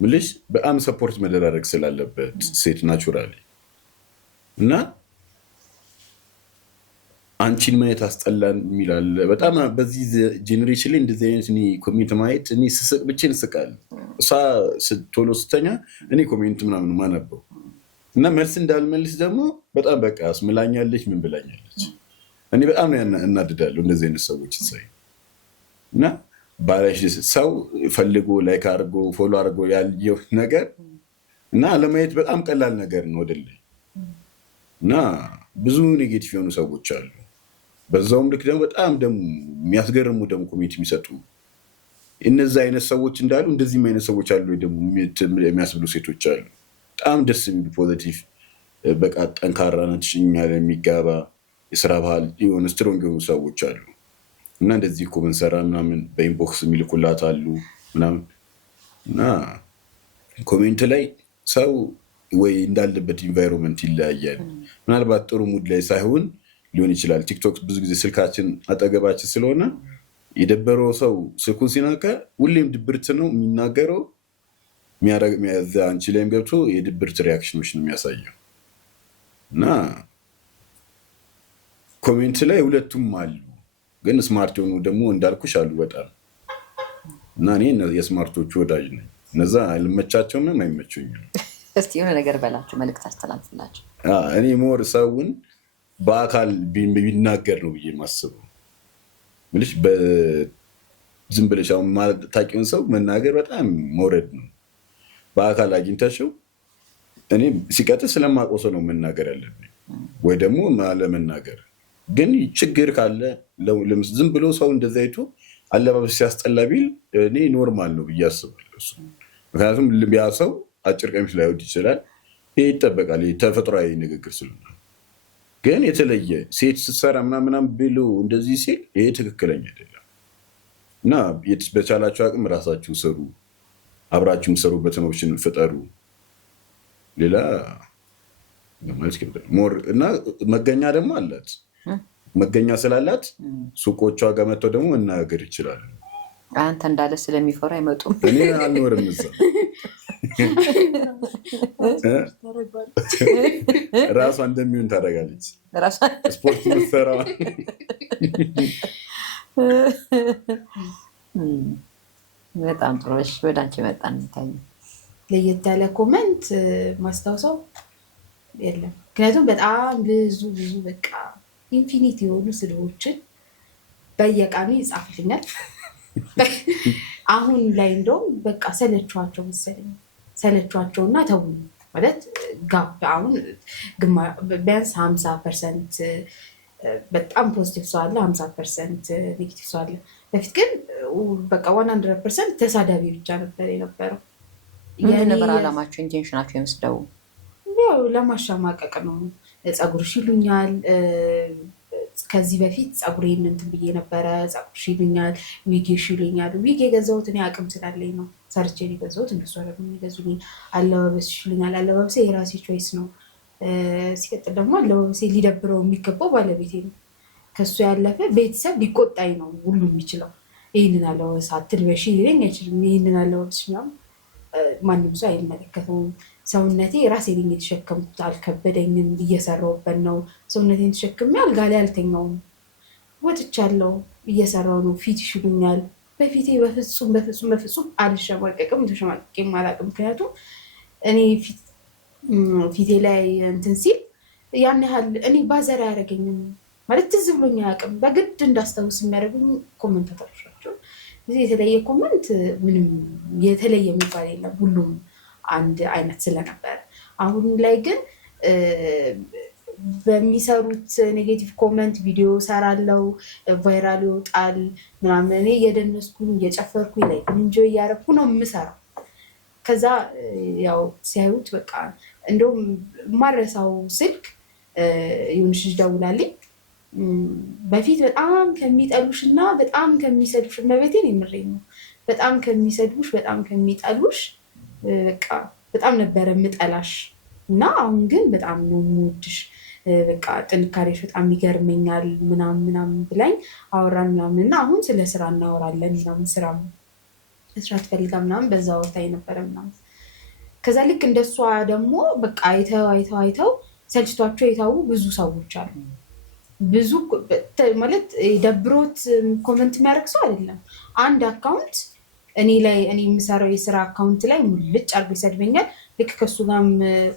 ምልሽ በጣም ሰፖርት መደራረግ ስላለበት ሴት ናቹራሊ እና አንቺን ማየት አስጠላን የሚላል በጣም በዚህ ጄኔሬሽን ላይ እንደዚህ አይነት ኮሜንት ማየት እኔ ስስቅ ብቻዬን እስቃለሁ። እሷ ቶሎ ስተኛ እኔ ኮሜንት ምናምን ማነበው እና መልስ እንዳልመልስ ደግሞ በጣም በቃ አስምላኛለች ምን ብላኛለች። እኔ በጣም እናድዳለሁ እንደዚህ አይነት ሰዎች ሳይ እና ባለሽ ሰው ፈልጎ ላይክ አድርጎ ፎሎ አድርጎ ያየው ነገር እና ለማየት በጣም ቀላል ነገር ነው አይደል? እና ብዙ ኔጌቲቭ የሆኑ ሰዎች አሉ፣ በዛውም ልክ ደግሞ በጣም ደግሞ የሚያስገርሙ ደግሞ ኮሜንት የሚሰጡ እነዚህ አይነት ሰዎች እንዳሉ እንደዚህም አይነት ሰዎች አሉ ደግሞ የሚያስብሉ ሴቶች አሉ። በጣም ደስ የሚሉ ፖዘቲቭ በቃ ጠንካራ ነች እኛ የሚጋባ የስራ ባህል የሆነ ስትሮንግ የሆኑ ሰዎች አሉ እና እንደዚህ እኮ ብንሰራ ምናምን በኢንቦክስ የሚልኩላት አሉ ምናምን እና ኮሜንት ላይ ሰው ወይ እንዳለበት ኢንቫይሮንመንት ይለያያል። ምናልባት ጥሩ ሙድ ላይ ሳይሆን ሊሆን ይችላል። ቲክቶክ ብዙ ጊዜ ስልካችን አጠገባችን ስለሆነ የደበረው ሰው ስልኩን ሲናካ ሁሌም ድብርት ነው የሚናገረው አንቺ ላይም ገብቶ የድብርት ሪያክሽኖች ነው የሚያሳየው እና ኮሜንት ላይ ሁለቱም አሉ። ግን ስማርት የሆኑ ደግሞ እንዳልኩሽ አሉ በጣም እና እኔ የስማርቶቹ ወዳጅ ነኝ። እነዛ አልመቻቸውም አይመቹኝም። እስቲ የሆነ ነገር በላቸው፣ መልዕክት አስተላልፍላቸው። እኔ ሞር ሰውን በአካል ቢናገር ነው ብዬ የማስበው። ዝም ብለሽ አሁን ታውቂውን ሰው መናገር በጣም መውረድ ነው። በአካል አግኝተሽው እኔ ሲቀጥል ስለማውቀው ሰው ነው መናገር ያለብኝ ወይ ደግሞ አለመናገር። ግን ችግር ካለ ዝም ብሎ ሰው እንደዛ አይቶ አለባበስ ሲያስጠላ ቢል እኔ ኖርማል ነው ብዬ አስባለሁ። ምክንያቱም ያ ሰው አጭር ቀሚስ ላይወድ ይችላል። ይሄ ይጠበቃል፣ ተፈጥሯዊ ንግግር ስለሆነ። ግን የተለየ ሴት ስትሰራ ምናምን ብሎ እንደዚህ ሲል ይሄ ትክክለኛ አይደለም እና በቻላችሁ አቅም ራሳችሁ ስሩ፣ አብራችሁ የምትሰሩበትን ኦፕሽን ፍጠሩ። ሌላ እና መገኛ ደግሞ አላት። መገኛ ስላላት ሱቆቿ ጋር መጥተው ደግሞ መናገር ይችላል። አንተ እንዳለ ስለሚፈሩ አይመጡም። እኔ አልኖርም እዛ። ራሷ እንደሚሆን ታደርጋለች። ስፖርት ምትሰራ በጣም ጥሩ። እሺ ወደ አንቺ መጣ እንታኝ። ለየት ያለ ኮመንት ማስታወሰው የለም። ምክንያቱም በጣም ብዙ በቃ ኢንፊኒቲ የሆኑ ስድቦችን በየቀኑ ይጻፍልኛል። አሁን ላይ እንደውም በቃ ሰለችኋቸው መሰለኝ። ሰለችኋቸውና ተው ማለት ጋፕ አሁን ቢያንስ 50% በጣም ፖዚቲቭ ሰው አለ፣ 50% ኔጌቲቭ ሰው አለ። በፊት ግን በቃ 100% ተሳዳቢ ብቻ ነበር የነበረው። ምን ነበር አላማቸው ኢንቴንሽናቸው የመስደው? ያው ለማሻማቀቅ ነው። ፀጉርሽ ይሉኛል። ከዚህ በፊት ፀጉሬን እንትን ብዬ ነበረ፣ ፀጉርሽ ይሉኛል፣ ዊጌሽ ይሉኛል። ዊግ የገዛሁት እኔ አቅም ስላለኝ ነው፣ ሰርቼ የገዛሁት። እነሱ ደግሞ የሚገዙልኝ። አለባበስሽ ይሉኛል። አለባበሴ የራሴ ቾይስ ነው። ሲቀጥል ደግሞ አለባበሴ ሊደብረው የሚገባው ባለቤቴ ነው። ከሱ ያለፈ ቤተሰብ ሊቆጣኝ ነው ሁሉ የሚችለው። ይህንን አለባበስ አትልበሺ ሊለኝ አይችልም። ይህንን አለባበስ ምናምን ማንም ሰው አይመለከተውም። ሰውነቴ ራሴ ነኝ የተሸከምኩት፣ አልከበደኝም፣ እየሰራሁበት ነው። ሰውነቴን ተሸክሜ አልጋ ላይ አልተኛውም፣ ወጥቻለሁ፣ እየሰራሁ ነው። ፊትሽ ይሉኛል። በፊቴ በፍጹም አልሸማቀቅም፣ ተሸማቅቄም አላውቅም። ምክንያቱም እኔ ፊቴ ላይ እንትን ሲል ያን ያህል እኔ ባዘር አያደርገኝም ማለት ትዝ ብሎኝ አያውቅም። በግድ እንዳስታውስ የሚያደርጉኝ ኮመንታተሮች ናቸው። የተለየ ኮመንት ምንም የተለየ የሚባል የለም፣ ሁሉም አንድ አይነት ስለነበር። አሁን ላይ ግን በሚሰሩት ኔጌቲቭ ኮመንት ቪዲዮ ሰራለው፣ ቫይራል ይወጣል ምናምን። እኔ እየደነስኩኝ እየጨፈርኩኝ ላይ ኢንጆይ እያደረኩ ነው የምሰራው። ከዛ ያው ሲያዩት በቃ እንደውም ማረሳው ስልክ የሆነች ልጅ ደውላልኝ። በፊት በጣም ከሚጠሉሽ እና በጣም ከሚሰድቡሽ መቤቴን የምሬኝ ነው፣ በጣም ከሚሰድቡሽ በጣም ከሚጠሉሽ በቃ በጣም ነበረ ምጠላሽ እና አሁን ግን በጣም ነው የምወድሽ፣ በቃ ጥንካሬሽ በጣም ይገርመኛል ምናምን ብላኝ አወራን ምናምን እና አሁን ስለ ስራ እናወራለን ምናምን፣ ስራ መስራት ፈልጋ ምናምን በዛ ወርታ የነበረ ምናምን። ከዛ ልክ እንደሷ ደግሞ በቃ አይተው ሰልችቷቸው የታው ብዙ ሰዎች አሉ። ብዙ ማለት ደብሮት ኮመንት የሚያደርግ ሰው አይደለም። አንድ አካውንት እኔ የምሰራው የስራ አካውንት ላይ ሙልጭ አርጎ ይሰድበኛል። ልክ ከሱ ጋርም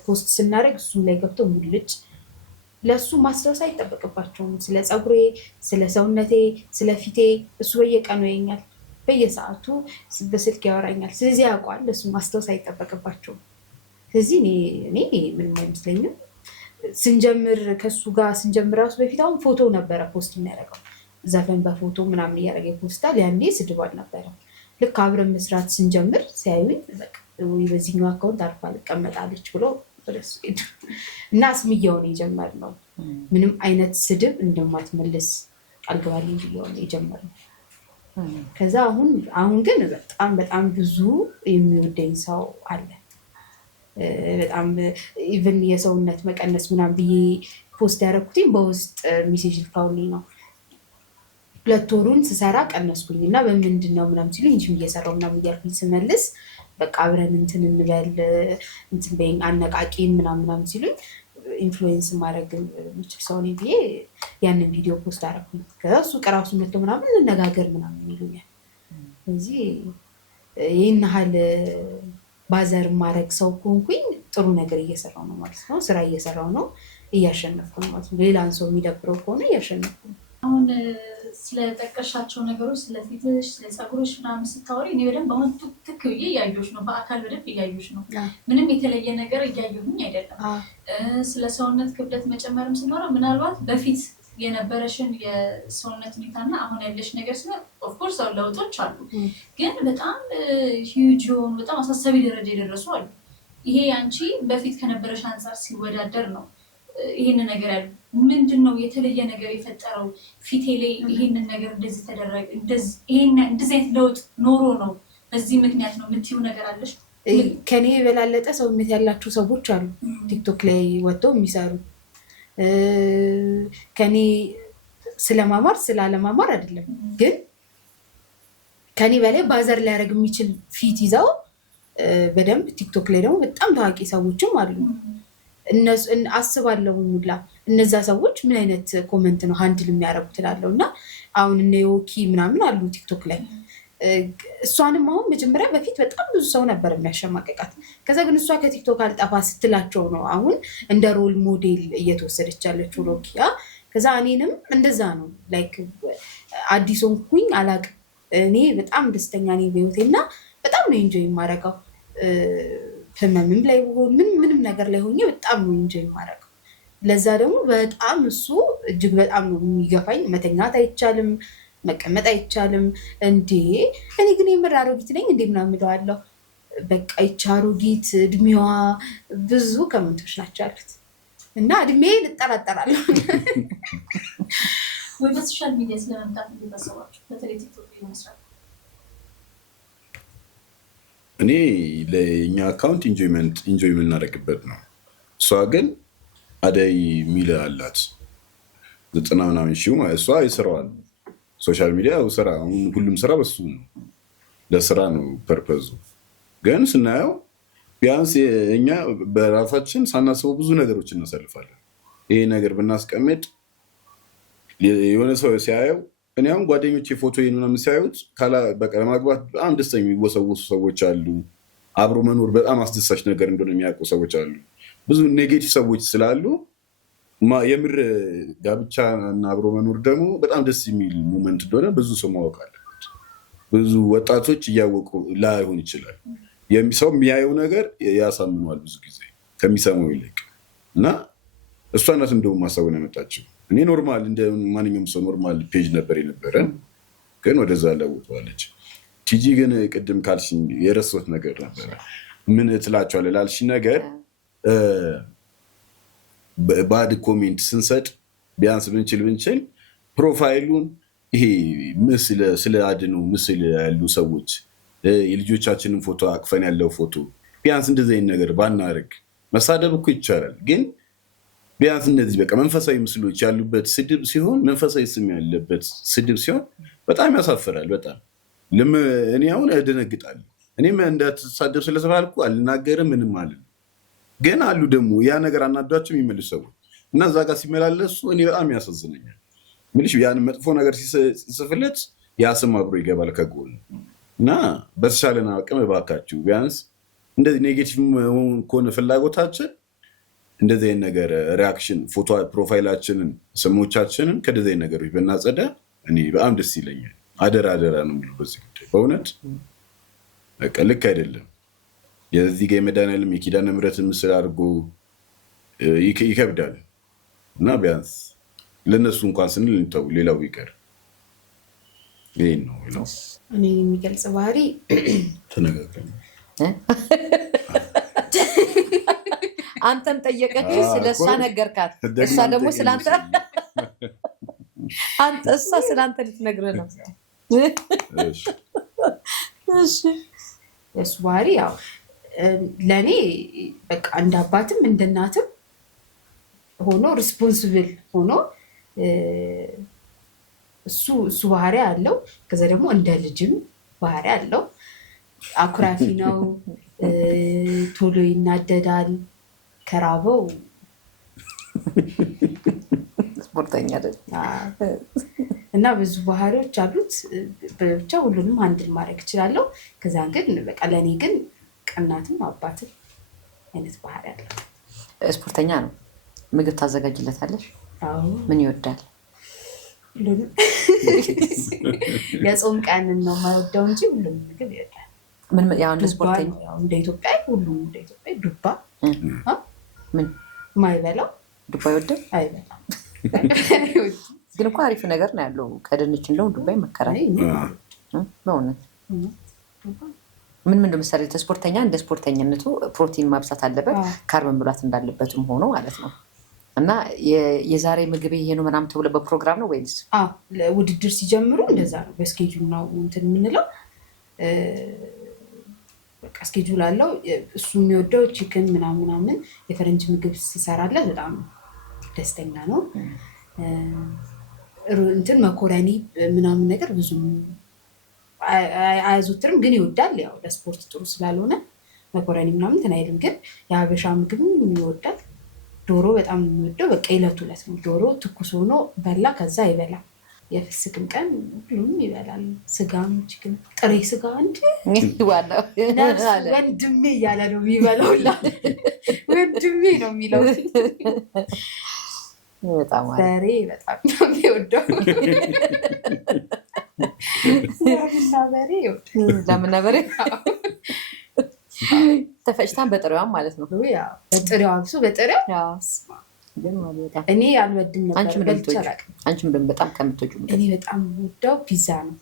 ፖስት ስናደርግ እሱም ላይ ገብቶ ሙልጭ። ለሱ ማስታወስ አይጠበቅባቸውም። ስለ ፀጉሬ፣ ስለ ሰውነቴ፣ ስለ ፊቴ እሱ በየቀኑ ያየኛል፣ በየሰዓቱ በስልክ ያወራኛል። ስለዚህ ያውቋል። ለሱ ማስታወስ አይጠበቅባቸውም። ስለዚህ እኔ ምንም አይመስለኝም። ስንጀምር ከሱ ጋር ስንጀምር ራሱ በፊት አሁን ፎቶ ነበረ ፖስት የሚያደርገው ዘፈን በፎቶ ምናምን እያደረገ ፖስታል። ያኔ ስድብ አልነበረም። ልክ አብረን መስራት ስንጀምር ሲያዩኝ በዚህኛው አካውንት አርፋ ልቀመጣለች ብሎ ወደሱ ሄዱ እና ስምየውን የጀመርነው ምንም አይነት ስድብ እንደማትመልስ ቃል ገባልኝ ብየውን የጀመርነው። ከዛ አሁን ግን በጣም ብዙ የሚወደኝ ሰው አለ። በጣም ኢቭን የሰውነት መቀነስ ምናምን ብዬ ፖስት ያደረኩትኝ በውስጥ ሜሴጅ ልካውልኝ ነው። 2 ወሩን ስሰራ ቀነስኩኝ እና በምንድን ነው ምናምን ሲሉኝ እንጂ እየሰራው ምናምን እያልኩኝ ስመልስ በቃ አብረን እንትን እንበል እንትን በይኝ አነቃቂ ምናምን ሲሉኝ ኢንፍሉዌንስ ማድረግ የምችል ሰው ነኝ ብዬ ያንን ቪዲዮ ፖስት አደረኩኝ። ከዛ እሱ ቀራሱ መጥቶ ምናምን እንነጋገር ምናምን ይሉኛል። ስለዚህ ይህን ያህል ባዘር ማድረግ ሰው ከሆንኩኝ ጥሩ ነገር እየሰራው ነው ማለት ነው። ስራ እየሰራው ነው፣ እያሸነፍኩ ነው ማለት ነው። ሌላን ሰው የሚደብረው ከሆነ እያሸነፍኩ ነው። አሁን ስለጠቀሻቸው ነገሮች ስለፊትሽ፣ ስለፀጉሮች ምናምን ስታወሪ እኔ በደንብ አሁን ትክ ብዬ እያየሁሽ ነው። በአካል በደንብ እያየሁሽ ነው። ምንም የተለየ ነገር እያየሁኝ አይደለም። ስለ ሰውነት ክብደት መጨመርም ስኖረ ምናልባት በፊት የነበረሽን የሰውነት ሁኔታና አሁን ያለሽ ነገር ስለ ኦፍኮርስ ለውጦች አሉ፣ ግን በጣም ሂውጅ የሆኑ በጣም አሳሳቢ ደረጃ የደረሱ አሉ። ይሄ አንቺ በፊት ከነበረሽ አንጻር ሲወዳደር ነው ይህንን ነገር ያሉ ምንድን ነው የተለየ ነገር የፈጠረው ፊቴ ላይ ይህንን ነገር እንደዚህ ተደረገ እንደዚህ አይነት ለውጥ ኖሮ ነው በዚህ ምክንያት ነው የምትይው ነገር አለሽ? ከኔ የበላለጠ ሰውነት ያላቸው ሰዎች አሉ ቲክቶክ ላይ ወጥተው የሚሰሩ። ከኔ ስለማማር ስላለማማር አይደለም፣ ግን ከኔ በላይ ባዘር ሊያደርግ የሚችል ፊት ይዘው በደንብ ቲክቶክ ላይ ደግሞ በጣም ታዋቂ ሰዎችም አሉ። አስባለሁ ሙላ እነዛ ሰዎች ምን አይነት ኮመንት ነው ሃንድል የሚያደርጉት እላለሁ። እና አሁን እነ ዮኪ ምናምን አሉ ቲክቶክ ላይ። እሷንም አሁን መጀመሪያ በፊት በጣም ብዙ ሰው ነበር የሚያሸማቀቃት። ከዛ ግን እሷ ከቲክቶክ አልጠፋ ስትላቸው ነው አሁን እንደ ሮል ሞዴል እየተወሰደች ያለችው ሎኪያ። ከዛ እኔንም እንደዛ ነው ላይክ አዲስ ሆንኩኝ አላቅም። እኔ በጣም ደስተኛ ነኝ በህይወቴ እና በጣም ነው ኢንጆይ የማደርገው። ህመምም ላይ ምንም ነገር ላይ ሆኜ በጣም ነው ኢንጆይ የማደርገው። ለዛ ደግሞ በጣም እሱ እጅግ በጣም ነው የሚገፋኝ። መተኛት አይቻልም፣ መቀመጥ አይቻልም። እንዴ እኔ ግን የምር አሮጊት ነኝ እንዴ ምናምን እለዋለሁ። በቃ ይቺ አሮጊት እድሜዋ ብዙ ከመንቶች ናቸው ያሉት እና እድሜን እጠራጠራለሁ። ወይ በሶሻል ሚዲያ ስለመምጣት እንደታሰባችሁ በተለይ ቲክቶክ ላይ መስራት? እኔ ለእኛ አካውንት ኢንጆይ የምናደርግበት ነው። እሷ ግን አደይ ሚል አላት 90 ምናምን ሺው እሷ ይስራዋል። ሶሻል ሚዲያ ስራ፣ ሁሉም ስራ በሱ ነው፣ ለስራ ነው ፐርፐዙ። ግን ስናየው ቢያንስ እኛ በራሳችን ሳናስበው ብዙ ነገሮች እናሳልፋለን። ይሄ ነገር ብናስቀምጥ የሆነ ሰው ሲያየው እኔ አሁን ጓደኞቼ ፎቶ ምናምን ሲያዩት በቃ ለማግባት በጣም ደስተኛ የሚወሰወሱ ሰዎች አሉ። አብሮ መኖር በጣም አስደሳች ነገር እንደሆነ የሚያውቁ ሰዎች አሉ። ብዙ ኔጌቲቭ ሰዎች ስላሉ የምር ጋብቻ እና አብሮ መኖር ደግሞ በጣም ደስ የሚል ሞመንት እንደሆነ ብዙ ሰው ማወቅ አለበት። ብዙ ወጣቶች እያወቁ ላይሆን ይችላል። ሰው የሚያየው ነገር ያሳምነዋል ብዙ ጊዜ ከሚሰማው ይልቅ እና እሷ ናት እንደውም ማሳቡን ያመጣችው። እኔ ኖርማል እንደ ማንኛውም ሰው ኖርማል ፔጅ ነበር የነበረ፣ ግን ወደዛ ለውጠዋለች። ቲጂ ግን ቅድም ካልሽኝ የረሳሁት ነገር ነበረ። ምን ትላቸዋለህ ላልሽኝ ነገር ባድ ኮሜንት ስንሰጥ ቢያንስ ብንችል ፕሮፋይሉን ይሄ ምስል ስለ አድኖ ምስል ያሉ ሰዎች የልጆቻችንን ፎቶ አቅፈን ያለው ፎቶ ቢያንስ እንደዚህ አይነት ነገር ባናደርግ። መሳደብ እኮ ይቻላል፣ ግን ቢያንስ እነዚህ በቃ መንፈሳዊ ምስሎች ያሉበት ስድብ ሲሆን፣ መንፈሳዊ ስም ያለበት ስድብ ሲሆን በጣም ያሳፍራል። በጣም እኔ አሁን ያደነግጣለሁ። እኔም እንዳትሳደብ ስለተባልኩ አልናገርም ምንም አለ። ግን አሉ ደግሞ ያ ነገር አናዷቸው የሚመልሱ ሰዎች እና እዛ ጋር ሲመላለሱ እኔ በጣም ያሳዝነኛል። ምንሽ ያን መጥፎ ነገር ሲጽፍለት ያ ስም አብሮ ይገባል ከጎን እና በተሻለን አቅም እባካችሁ ቢያንስ እንደዚህ ኔጌቲቭ ከሆነ ፍላጎታችን እንደዚህ አይነት ነገር ሪያክሽን ፎቶ ፕሮፋይላችንን ስሞቻችንን ከደዚህ አይነት ነገሮች ብናጸዳ እኔ በጣም ደስ ይለኛል። አደራ ነው የሚለው በዚህ ጉዳይ በእውነት በቃ ልክ አይደለም። የዚህ ጋር የመድኃኒዓለም የኪዳነ ምሕረት ምስል አድርጎ ይከብዳል እና ቢያንስ ለእነሱ እንኳን ስንል እንተው፣ ሌላው ይቀር። ይሄን ነው ነው እኔ የሚገልጽ ባህሪ ተነጋግረን አንተም ጠየቀች፣ ስለሷ ነገርካት፣ እሷ ደግሞ ስለአንተ እሷ ስለአንተ ልትነግርህ ነው። እሱ ባህሪ ያው ለእኔ በቃ እንደ አባትም እንደ እናትም ሆኖ ሪስፖንስብል ሆኖ እሱ ባህሪ አለው። ከዛ ደግሞ እንደ ልጅም ባህሪ አለው። አኩራፊ ነው፣ ቶሎ ይናደዳል፣ ከራበው ስፖርተኛ እና ብዙ ባህሪዎች አሉት። ብቻ ሁሉንም አንድን ማድረግ እችላለሁ። ከዛ ግን በቃ ለእኔ ግን ቀናትም አባትም አይነት ባህሪ አለው። ስፖርተኛ ነው። ምግብ ታዘጋጅለታለሽ? ምን ይወዳል? ሁሉንም የጾም ቀንን ነው የማይወደው እንጂ ሁሉንም ምግብ ይወዳል። ምን ያው እንደ ስፖርተኛ እንደ ኢትዮጵያ ሁሉም እንደ ኢትዮጵያ ዱባ ምን ማይበላው ዱባ ይወዳል? አይበላም። ግን እኮ አሪፍ ነገር ነው ያለው። ከድንች እንደውም ዱባ ይመከራል በእውነት። ምን ለምሳሌ ስፖርተኛ እንደ ስፖርተኝነቱ ፕሮቲን ማብዛት አለበት፣ ካርብ መብላት እንዳለበትም ሆኖ ማለት ነው። እና የዛሬ ምግብ ይሄ ነው ምናምን ተብሎ በፕሮግራም ነው ወይስ? ውድድር ሲጀምሩ እንደዛ ነው፣ በስኬጁል ነው እንትን የምንለው። በቃ ስኬጁል አለው። እሱ የሚወደው ቺክን ምናምን የፈረንጅ ምግብ ሲሰራለት በጣም ደስተኛ ነው። እንትን መኮረኒ ምናምን ነገር ብዙም አያዘወትርም፣ ግን ይወዳል። ያው ለስፖርት ጥሩ ስላልሆነ መኮረኒ ምናምን እንትን አይልም። ግን የሀበሻ ምግብም ይወዳል። ዶሮ በጣም የሚወደው በቃ ዕለት ነው። ዶሮ ትኩስ ሆኖ በላ ከዛ ይበላል። የፍስክም ቀን ሁሉም ይበላል። ስጋም ችግን ጥሬ ስጋ እንጂ ወንድሜ እያለ ነው የሚበላው። ወንድሜ ነው የሚለው። በሬ በጣም ነው የሚወደው። ለምና በሬ ተፈጭታን በጥሬዋም ማለት ነው። በጥሬዋ ብሶ በጥሬዋ እኔ አልወድም ነበር። አንቺም በጣም ከምትወጁ? እኔ በጣም ወደው ፒዛ ነው።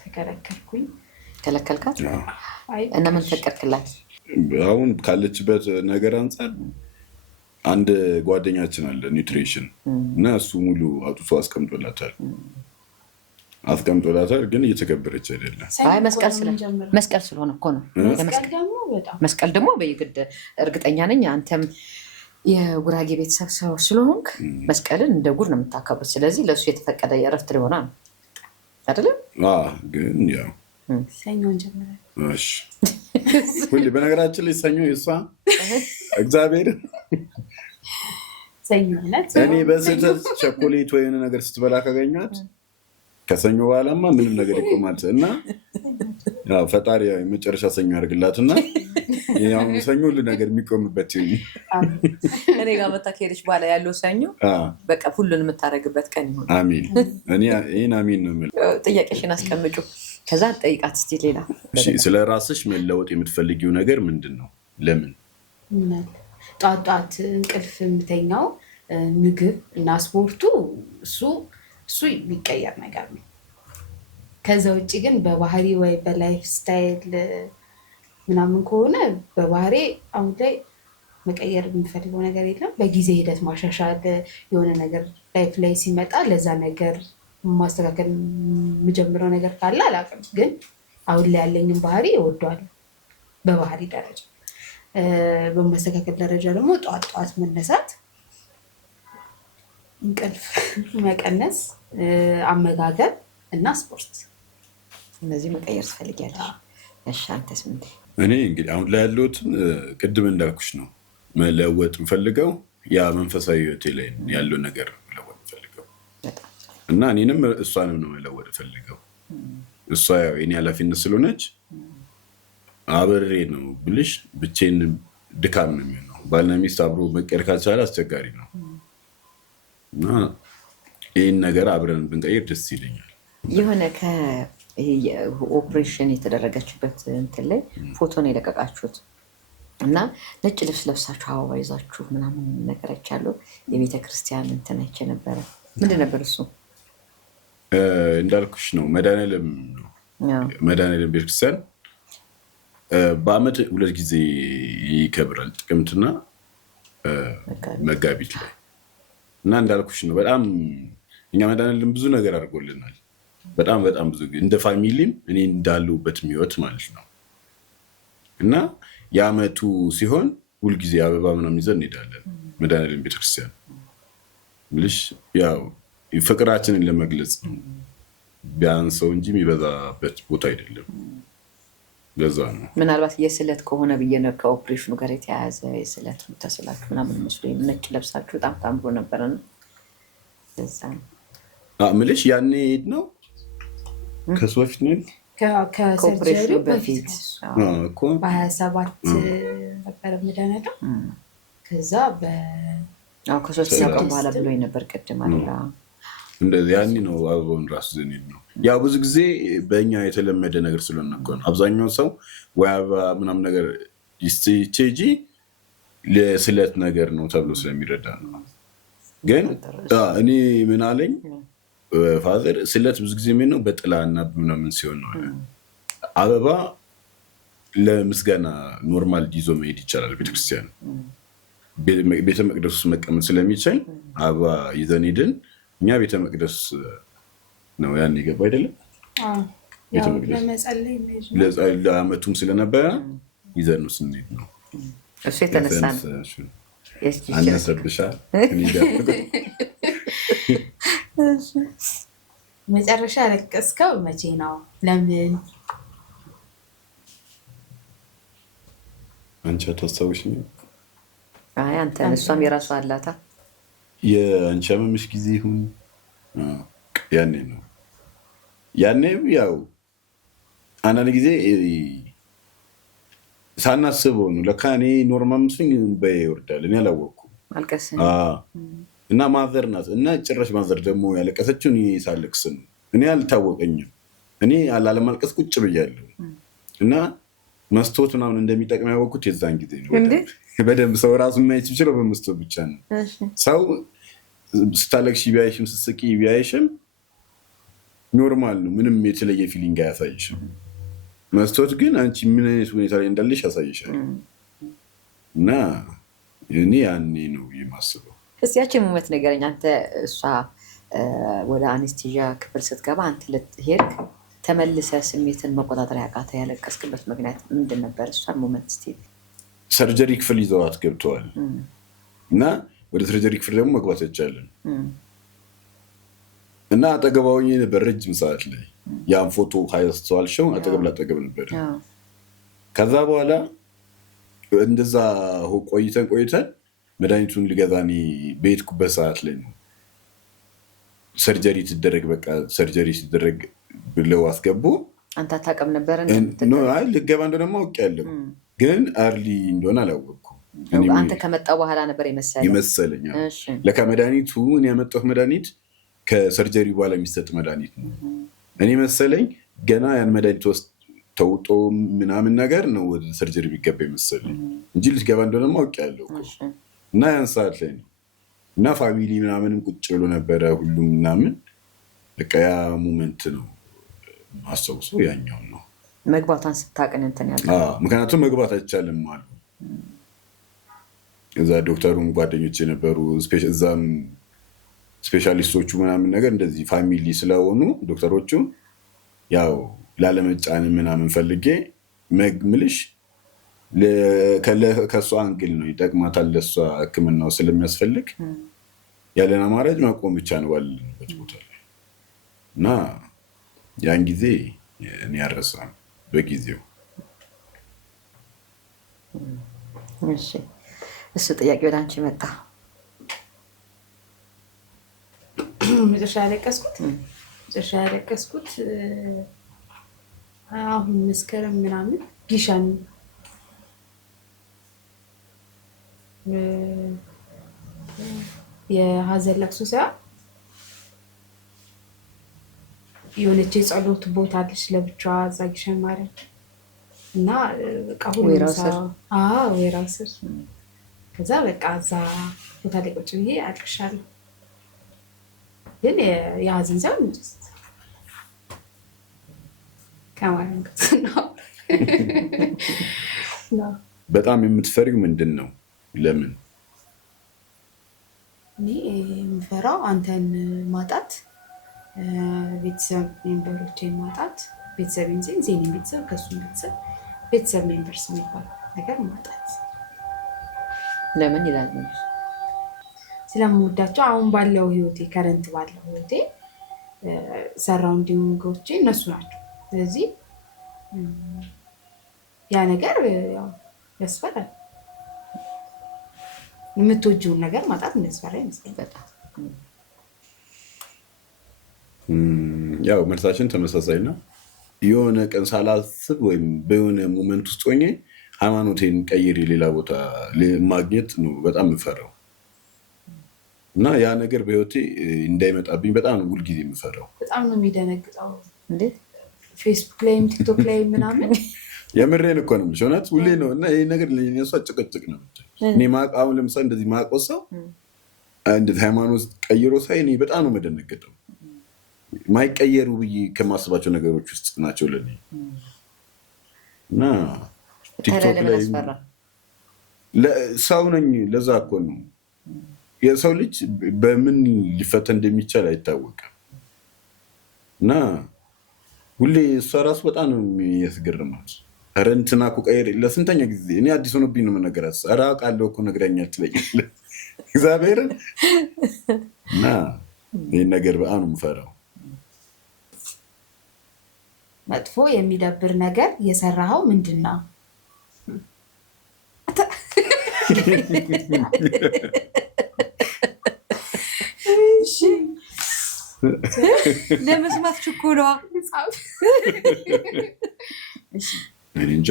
ተከለከልኩኝ። ከለከልካት? እና ምን ፈቀድክላት? አሁን ካለችበት ነገር አንጻር አንድ ጓደኛችን አለ ኒውትሪሽን እና እሱ ሙሉ አውጥቶ አስቀምጦላታል፣ ግን እየተከበረች አይደለም። መስቀል ስለሆነ እኮ ነው። መስቀል ደግሞ በየግድ እርግጠኛ ነኝ አንተም የጉራጌ ቤተሰብ ሰው ስለሆንክ መስቀልን እንደ ጉድ ነው የምታከብሩት። ስለዚህ ለእሱ የተፈቀደ የእረፍት ሊሆና ነው አይደለም? ግን ያው ሰኞን ጀምራል። ሁሌ በነገራችን ላይ ሰኞ የእሷ እግዚአብሔር እኔ በስህተት ቸኮሌት ወይ ነገር ስትበላ ካገኛት ከሰኞ በኋላማ ምንም ነገር ይቆማል እና ፈጣሪ የመጨረሻ ሰኞ ያደርግላትና ሰኞ ሁሉ ነገር የሚቆምበት እኔ ጋር መታ ከሄደች በኋላ ያለው ሰኞ በቃ ሁሉን የምታደርግበት ቀን ይሆን። አሜን። ይህን አሜን ነው የምልህ። ጥያቄሽን አስቀምጩ፣ ከዛ ጠይቃት እስኪ። ሌላ ስለ ራስሽ መለወጥ የምትፈልጊው ነገር ምንድን ነው? ለምን? ጧት እንቅልፍ የምተኛው ምግብ እና ስፖርቱ እሱ የሚቀየር ነገር ነው። ከዛ ውጭ ግን በባህሪ ወይ በላይፍ ስታይል ምናምን ከሆነ በባህሪ አሁን ላይ መቀየር የምፈልገው ነገር የለም። በጊዜ ሂደት ማሻሻል የሆነ ነገር ላይፍ ላይ ሲመጣ ለዛ ነገር ማስተካከል የምጀምረው ነገር ካለ አላውቅም። ግን አሁን ላይ ያለኝም ባህሪ እወደዋለሁ በባህሪ ደረጃ። በማስተካከል ደረጃ ደግሞ ጠዋት መነሳት፣ እንቅልፍ መቀነስ፣ አመጋገብ እና ስፖርት፣ እነዚህ መቀየር ትፈልጊያለሽ? እሺ አንተስ ምንድን? እኔ እንግዲህ አሁን ላይ ያለሁትን ቅድም እንዳልኩሽ ነው መለወጥ የምፈልገው። ያ መንፈሳዊ ህይወቴ ላይ ያለው ነገር መለወጥ የምፈልገው እና እኔንም እሷንም ነው መለወጥ ፈልገው። እሷ ያው የኔ ኃላፊነት ስለሆነች አብሬ ነው ብልሽ ብቼን ድካም ነው የሚሆነው። ባልና ሚስት አብሮ መቀየር ካልቻለ አስቸጋሪ ነው እና ይህን ነገር አብረን ብንቀይር ደስ ይለኛል። የሆነ ኦፕሬሽን የተደረገችበት እንትን ላይ ፎቶን የለቀቃችሁት እና ነጭ ልብስ ለብሳችሁ አበባ ይዛችሁ ምናምን ነገሮች አሉ። የቤተክርስቲያን እንትነች ነበረ። ምንድን ነበር እሱ? እንዳልኩሽ ነው መድኃኒዓለም ነው። መድኃኒዓለም ቤተክርስቲያን በአመት 2 ጊዜ ይከብራል፣ ጥቅምትና መጋቢት ላይ። እና እንዳልኩሽ ነው በጣም እኛ መድኃኒዓለም ብዙ ነገር አድርጎልናል። በጣም በጣም ብዙ እንደ ፋሚሊም እኔ እንዳለሁበት ህይወት ማለት ነው። እና የአመቱ ሲሆን ሁልጊዜ አበባ ምናምን ይዘን እንሄዳለን መድኃኒዓለም ቤተክርስቲያን። ብልሽ ያው ፍቅራችንን ለመግለጽ ነው። ቢያንሰው እንጂ የሚበዛበት ቦታ አይደለም። ለዛ ነው ምናልባት የስለት ከሆነ ብዬ ነው። ከኦፕሬሽኑ ጋር የተያያዘ የስለት ተስላችሁ ምናምን መስሎኝ ነጭ ለብሳችሁ በጣም ታምሮ ነበረ ነው። ለዛ ነው ምልሽ ያኔ ሄድ ነው ከሱ በፊት ነው ከሰርጀሪ በፊት እኮ በ27 ነበር መድኃኒዓለም። ከዛ ከ3 ቀን በኋላ ብሎኝ ነበር ቅድም አለ። እንደዚህ ያኔ ነው አበባውን ራሱ ዘኔድ ነው። ያው ብዙ ጊዜ በእኛ የተለመደ ነገር ስለሆነ እኮ ነው አብዛኛው ሰው ወይ አበባ ምናምን ነገር ይስቼጂ ለስለት ነገር ነው ተብሎ ስለሚረዳ ነው። ግን እኔ ምን አለኝ ፋዘር ስለት ብዙ ጊዜ ምን ነው በጥላና ምናምን ሲሆን ነው። አበባ ለምስጋና ኖርማል ይዞ መሄድ ይቻላል። ቤተክርስቲያን ቤተ መቅደስ ውስጥ መቀመጥ ስለሚችል አበባ ይዘን ሄድን። እኛ ቤተ መቅደስ ነው ያን ይገባ አይደለም ለአመቱም ስለነበረ ይዘን ነው ስንሄድ ነው። እሱ የተነሳ አነሰብሻ መጨረሻ ያለቀስከው መቼ ነው? ለምን? አንቺ አታስታውሽኝ? አይ አንተ እሷም የራሷ አላታ። የአንቺ አመምሽ ጊዜ ይሁን ያኔ ነው። ያኔ ያው አንዳንድ ጊዜ ሳናስበው ነው ለካ እኔ ኖርማል ምስኝ በይወርዳል። እኔ አላወቅኩም አልቀስ እና ማዘር ናት እና ጭራሽ ማዘር ደግሞ ያለቀሰችው እኔ ሳለቅስ ነው። እኔ አልታወቀኝም። እኔ አላለማልቀስ ቁጭ ብያለሁ። እና መስቶት ምናምን እንደሚጠቅም ያወቅኩት የዛን ጊዜ ነው። በደንብ ሰው ራሱ ማየት የሚችለው በመስቶት ብቻ ነው። ሰው ስታለቅሽ ቢያይሽም ስትስቂ ቢያይሽም ኖርማል ነው። ምንም የተለየ ፊሊንግ አያሳይሽም። መስቶት ግን አንቺ ምን አይነት ሁኔታ ላይ እንዳለሽ ያሳይሻል። እና እኔ ያኔ ነው የማስበው። እስያችን ሙመት ነገረኝ። አንተ እሷ ወደ አኔስቴዥያ ክፍል ስትገባ አንተ ልትሄድ ተመልሰ ስሜትን መቆጣጠር ያቃተ ያለቀስክበት ምክንያት ምንድን ነበር? እሷን ሙመት ስቲል ሰርጀሪ ክፍል ይዘዋት ገብተዋል እና ወደ ሰርጀሪ ክፍል ደግሞ መግባት አይቻልም እና አጠገባውኝ ነበር ረጅም ሰዓት ላይ ያን ፎቶ ካያስተዋልሽው አጠገብ ላጠገብ ነበር። ከዛ በኋላ እንደዛ ቆይተን መድኃኒቱን ልገዛኔ በሄድኩበት ሰዓት ላይ ነው ሰርጀሪ ትደረግ በቃ ሰርጀሪ ሲደረግ ብለው አስገቡ። አንተ አታውቅም ነበር? ልገባ እንደሆነ አውቄያለሁ ግን አርሊ እንደሆነ አላወቅኩም። አንተ ከመጣሁ በኋላ ነበር ይመሰለኝ። ለካ መድኃኒቱ እኔ ያመጣሁት መድኃኒት ከሰርጀሪ በኋላ የሚሰጥ መድኃኒት ነው። እኔ መሰለኝ ገና ያን መድኃኒት ውስጥ ተውጦ ምናምን ነገር ነው ወደ ሰርጀሪ ቢገባ ይመሰለኝ እንጂ ልትገባ እንደሆነ አውቄያለሁ እና ያን ሰዓት ላይ ነው እና ፋሚሊ ምናምንም ቁጭ ብሎ ነበረ ሁሉም ምናምን በቃ ያ ሞመንት ነው አስታውሰው ያኛው ነው መግባቷን ስታውቅን እንትን ያለ ምክንያቱም መግባት አይቻልም አሉ። እዛ ዶክተሩም ጓደኞች የነበሩ እዛም ስፔሻሊስቶቹ ምናምን ነገር እንደዚህ ፋሚሊ ስለሆኑ ዶክተሮቹ ያው ላለመጫን ምናምን ፈልጌ ምልሽ ከእሷ አንግል ነው ይጠቅማታል ለእሷ ሕክምናው ስለሚያስፈልግ ያለን አማራጭ ማቆም ብቻ ነው ባለንበት ቦታ ላይ እና ያን ጊዜ እኔ ያረሳም በጊዜው። እሱ ጥያቄ ወደ አንቺ መጣ። መጨረሻ ያለቀስኩት አሁን መስከረም ምናምን ጊሻን የሀዘን ለቅሶ ሳይሆን የሆነች የጸሎት ቦታ አለች ለብቻዋ እዛ ጊሸን ማርያም እና በቃ ሁሉም ሰው ወይራ ስር ከዛ በቃ እዛ ቦታ ላይ ቁጭ ብዬ አልቅሻለሁ። ግን የሀዘን ሰው ከማንም ነው። በጣም የምትፈሪው ምንድን ነው? ለምን? እኔ የምፈራው አንተን ማጣት፣ ቤተሰብ ሜምበሮቼን ማጣት፣ ቤተሰብ ዜኔ ቤተሰብ ከሱ ቤተሰብ ሜምበርስ የሚባል ነገር ማጣት። ለምን ይላል? ስለምወዳቸው አሁን ባለው ህይወቴ ከረንት ባለው ህይወቴ ሰራውንዲንጎቼ እነሱ ናቸው። ስለዚህ ያ ነገር ያስፈራል። የምትወጂውን ነገር ማጣት እንደስፈራ ይመስለኛል። ያው መልሳችን ተመሳሳይ ነው። የሆነ ቀን ሳላስብ ወይም በሆነ ሞመንት ውስጥ ሆኜ ሃይማኖቴን ቀይሬ ሌላ ቦታ ማግኘት ነው በጣም የምፈራው እና ያ ነገር በህይወቴ እንዳይመጣብኝ በጣም ነው ሁልጊዜ የምፈራው። በጣም ነው የሚደነግጠው። እንዴት ፌስቡክ ላይም ቲክቶክ ላይ ምናምን የምሬን እኮ ነው የምልሽ፣ እውነት ሁሌ ነው እና ይህ ነገር ለእሷ ጭቅጭቅ ነው። እኔ አሁን ለምሳሌ እንደዚህ ማውቀው ሰው እንደዚህ ሃይማኖት ቀይሮ ሳይ እኔ በጣም ነው መደነገጠው። ማይቀየሩ ብዬ ከማስባቸው ነገሮች ውስጥ ናቸው ለኔ እና ቲክቶክ ላይ ሰው ነኝ። ለዛ እኮ ነው የሰው ልጅ በምን ሊፈተን እንደሚቻል አይታወቅም እና ሁሌ እሷ ራሱ በጣም ነው የሚያስገርማት። ኧረ እንትና እኮ ቀይር ለስንተኛ ጊዜ እኔ አዲስ ሆኖብኝ ነው የምነግራት። ኧረ አውቃለሁ እኮ ነግረኛል ትለኛለህ እግዚአብሔርን እና ይህን ነገር በጣም ነው የምፈራው። መጥፎ የሚደብር ነገር የሰራኸው ምንድን ነው? ለመስማት ችኮሏ እንጃ።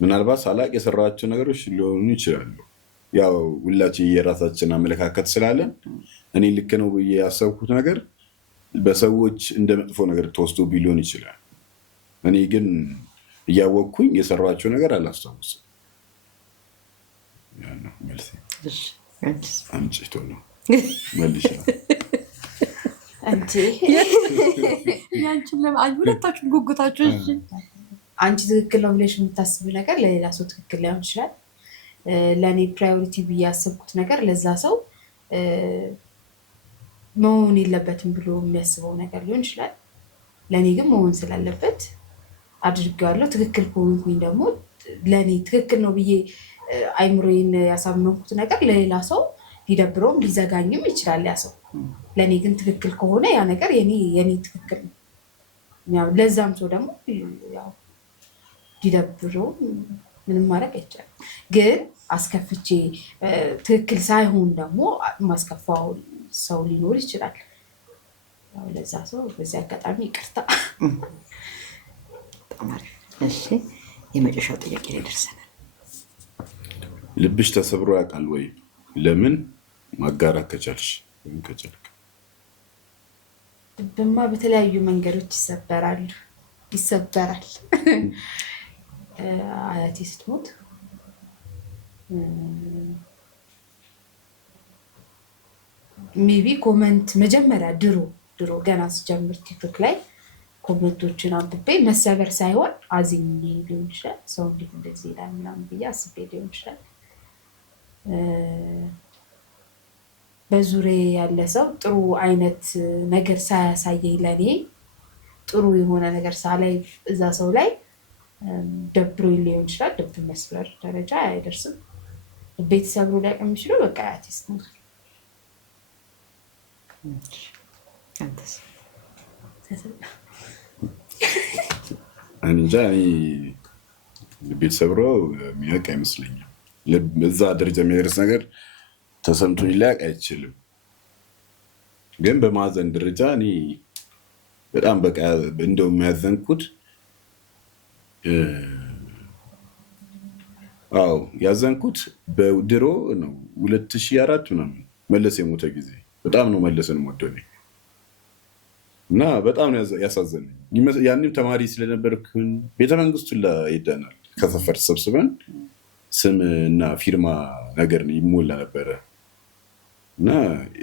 ምናልባት ሳላቅ የሰራቸው ነገሮች ሊሆኑ ይችላሉ። ያው ሁላችን የራሳችን አመለካከት ስላለን እኔ ልክ ነው ብዬ ያሰብኩት ነገር በሰዎች እንደ መጥፎ ነገር ተወስዶ ቢሆን ይችላል። እኔ ግን እያወቅኩኝ የሰራቸው ነገር አላስታውስም። አምጭቶ ነው መልሻ ሁለታችሁም ጉጉታችሁ አንቺ ትክክል ነው ብለሽ የምታስብ ነገር ለሌላ ሰው ትክክል ላይሆን ይችላል። ለእኔ ፕራዮሪቲ ብዬ ያሰብኩት ነገር ለዛ ሰው መሆን የለበትም ብሎ የሚያስበው ነገር ሊሆን ይችላል። ለእኔ ግን መሆን ስላለበት አድርጌዋለሁ። ትክክል ከሆንኩኝ ደግሞ ለእኔ ትክክል ነው ብዬ አይምሮዬን ያሳመንኩት ነገር ለሌላ ሰው ሊደብረውም ሊዘጋኝም ይችላል ያ ሰው። ለእኔ ግን ትክክል ከሆነ ያ ነገር የኔ ትክክል ነው። ለዛም ሰው ደግሞ ሊደብረው ምንም ማድረግ አይቻልም። ግን አስከፍቼ ትክክል ሳይሆን ደግሞ ማስከፋው ሰው ሊኖር ይችላል። ለዛ ሰው በዚህ አጋጣሚ ይቅርታ። እሺ፣ የመጨረሻው ጥያቄ ላይ ደርሰናል። ልብሽ ተሰብሮ ያውቃል ወይ? ለምን? ማጋራት ከቻልሽ ወይም ከቻልክ። ልብማ በተለያዩ መንገዶች ይሰበራል። አያቴ ስትሞት ሜቢ ኮመንት መጀመሪያ ድሮ ገና ስጀምር ቲክቶክ ላይ ኮመንቶችን አንብቤ መሰበር ሳይሆን አዝኜ ሊሆን ይችላል። ሰው እንዴት እንደዚህ ይላል ምናምን ብዬ አስቤ ሊሆን ይችላል። በዙሪያ ያለ ሰው ጥሩ አይነት ነገር ሳያሳየኝ ለኔ ጥሩ የሆነ ነገር ሳላይ እዛ ሰው ላይ ደብሮኝ ሊሆን ይችላል። ልብ መስበር ደረጃ አይደርስም። ቤተሰብ ላይ የሚችለው በቃ አርቲስት ነው። እንጃ ቤተሰብ የሚያውቅ አይመስለኝም። እዛ ደረጃ የሚደርስ ነገር ተሰምቶኝ ሊያውቅ አይችልም። ግን በማዘን ደረጃ እኔ በጣም በቃ እንደው የሚያዘንኩት ያዘንኩት በድሮ ነው 2004 ምናምን መለስ የሞተ ጊዜ በጣም ነው መለስን የምወደው እኔ እና በጣም ያሳዘነኝ ያንም ተማሪ ስለነበርኩኝ ቤተመንግስቱ ሄደናል። ከሰፈር ተሰብስበን ስም እና ፊርማ ነገር ይሞላ ነበረ እና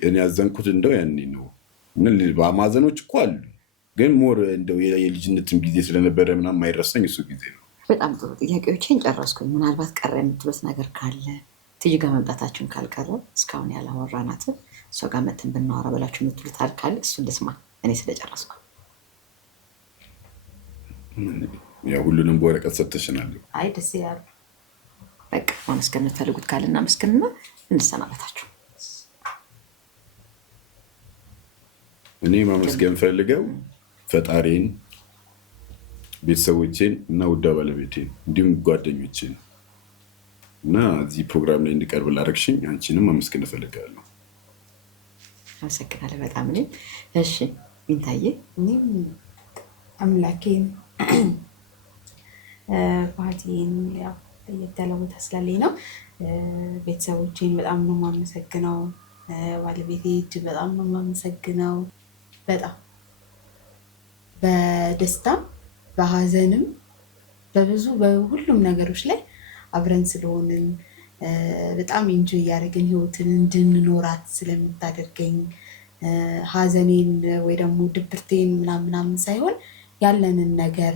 እኔ ያዘንኩት እንደው ያኔ ነው። ማዘኖች እኮ አሉ ግን ሞር እንደው የልጅነትም ጊዜ ስለነበረ ምናምን የማይረሳኝ እሱ ጊዜ ነው። በጣም ጥሩ ጥያቄዎችን ጨረስኩኝ። ምናልባት ቀረ የምትሉት ነገር ካለ ትይ ጋር መምጣታችን ካልቀረ እስካሁን ያላወራናትን እሷ ጋር መተን ብናወራ ብላችሁ የምትሉት ካለ እሱ ልስማ እኔ ስለጨረስኩ። ያው ሁሉንም በወረቀት ሰጥተሽናል። አይ ደስ ይላል። በቃ ማመስገን የምትፈልጉት ካለ እናመስግንና እንሰናበታችሁ። እኔ ማመስገን ፈልገው ፈጣሪን፣ ቤተሰቦቼን እና ውዳ ባለቤቴን እንዲሁም ጓደኞቼን እና እዚህ ፕሮግራም ላይ እንዲቀርብ ላደረግሽኝ አንቺንም ማመስገን እፈልጋለሁ። አመሰግናለሁ በጣም እኔም። እሺ ሚንታዬ? እኔም አምላኬን ባህቴን ያው ለየት ያለ ቦታ ስላለኝ ነው። ቤተሰቦቼን በጣም ነው የማመሰግነው። ባለቤቴ በጣም ነው የማመሰግነው። በጣም በደስታም በሀዘንም በብዙ በሁሉም ነገሮች ላይ አብረን ስለሆንን በጣም ኢንጆይ እያደረግን ህይወትን እንድንኖራት ስለምታደርገኝ ሀዘኔን ወይ ደግሞ ድብርቴን ምናምን ሳይሆን ያለንን ነገር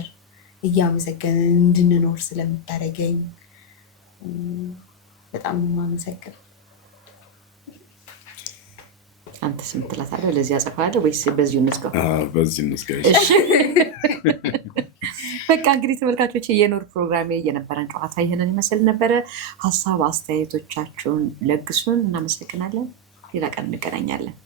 እያመሰገንን እንድንኖር ስለምታደርገኝ በጣም የማመሰግነው። አንተ ስም ትላታለህ? ለዚህ አጽፋለሁ ወይስ በዚሁ እንዝጋው? በዚህ እንዝጋው። በቃ እንግዲህ ተመልካቾች የኖር ፕሮግራሜ የነበረን ጨዋታ ይህንን ይመስል ነበረ። ሀሳብ አስተያየቶቻችሁን ለግሱን። እናመሰግናለን። ሌላ ቀን እንገናኛለን።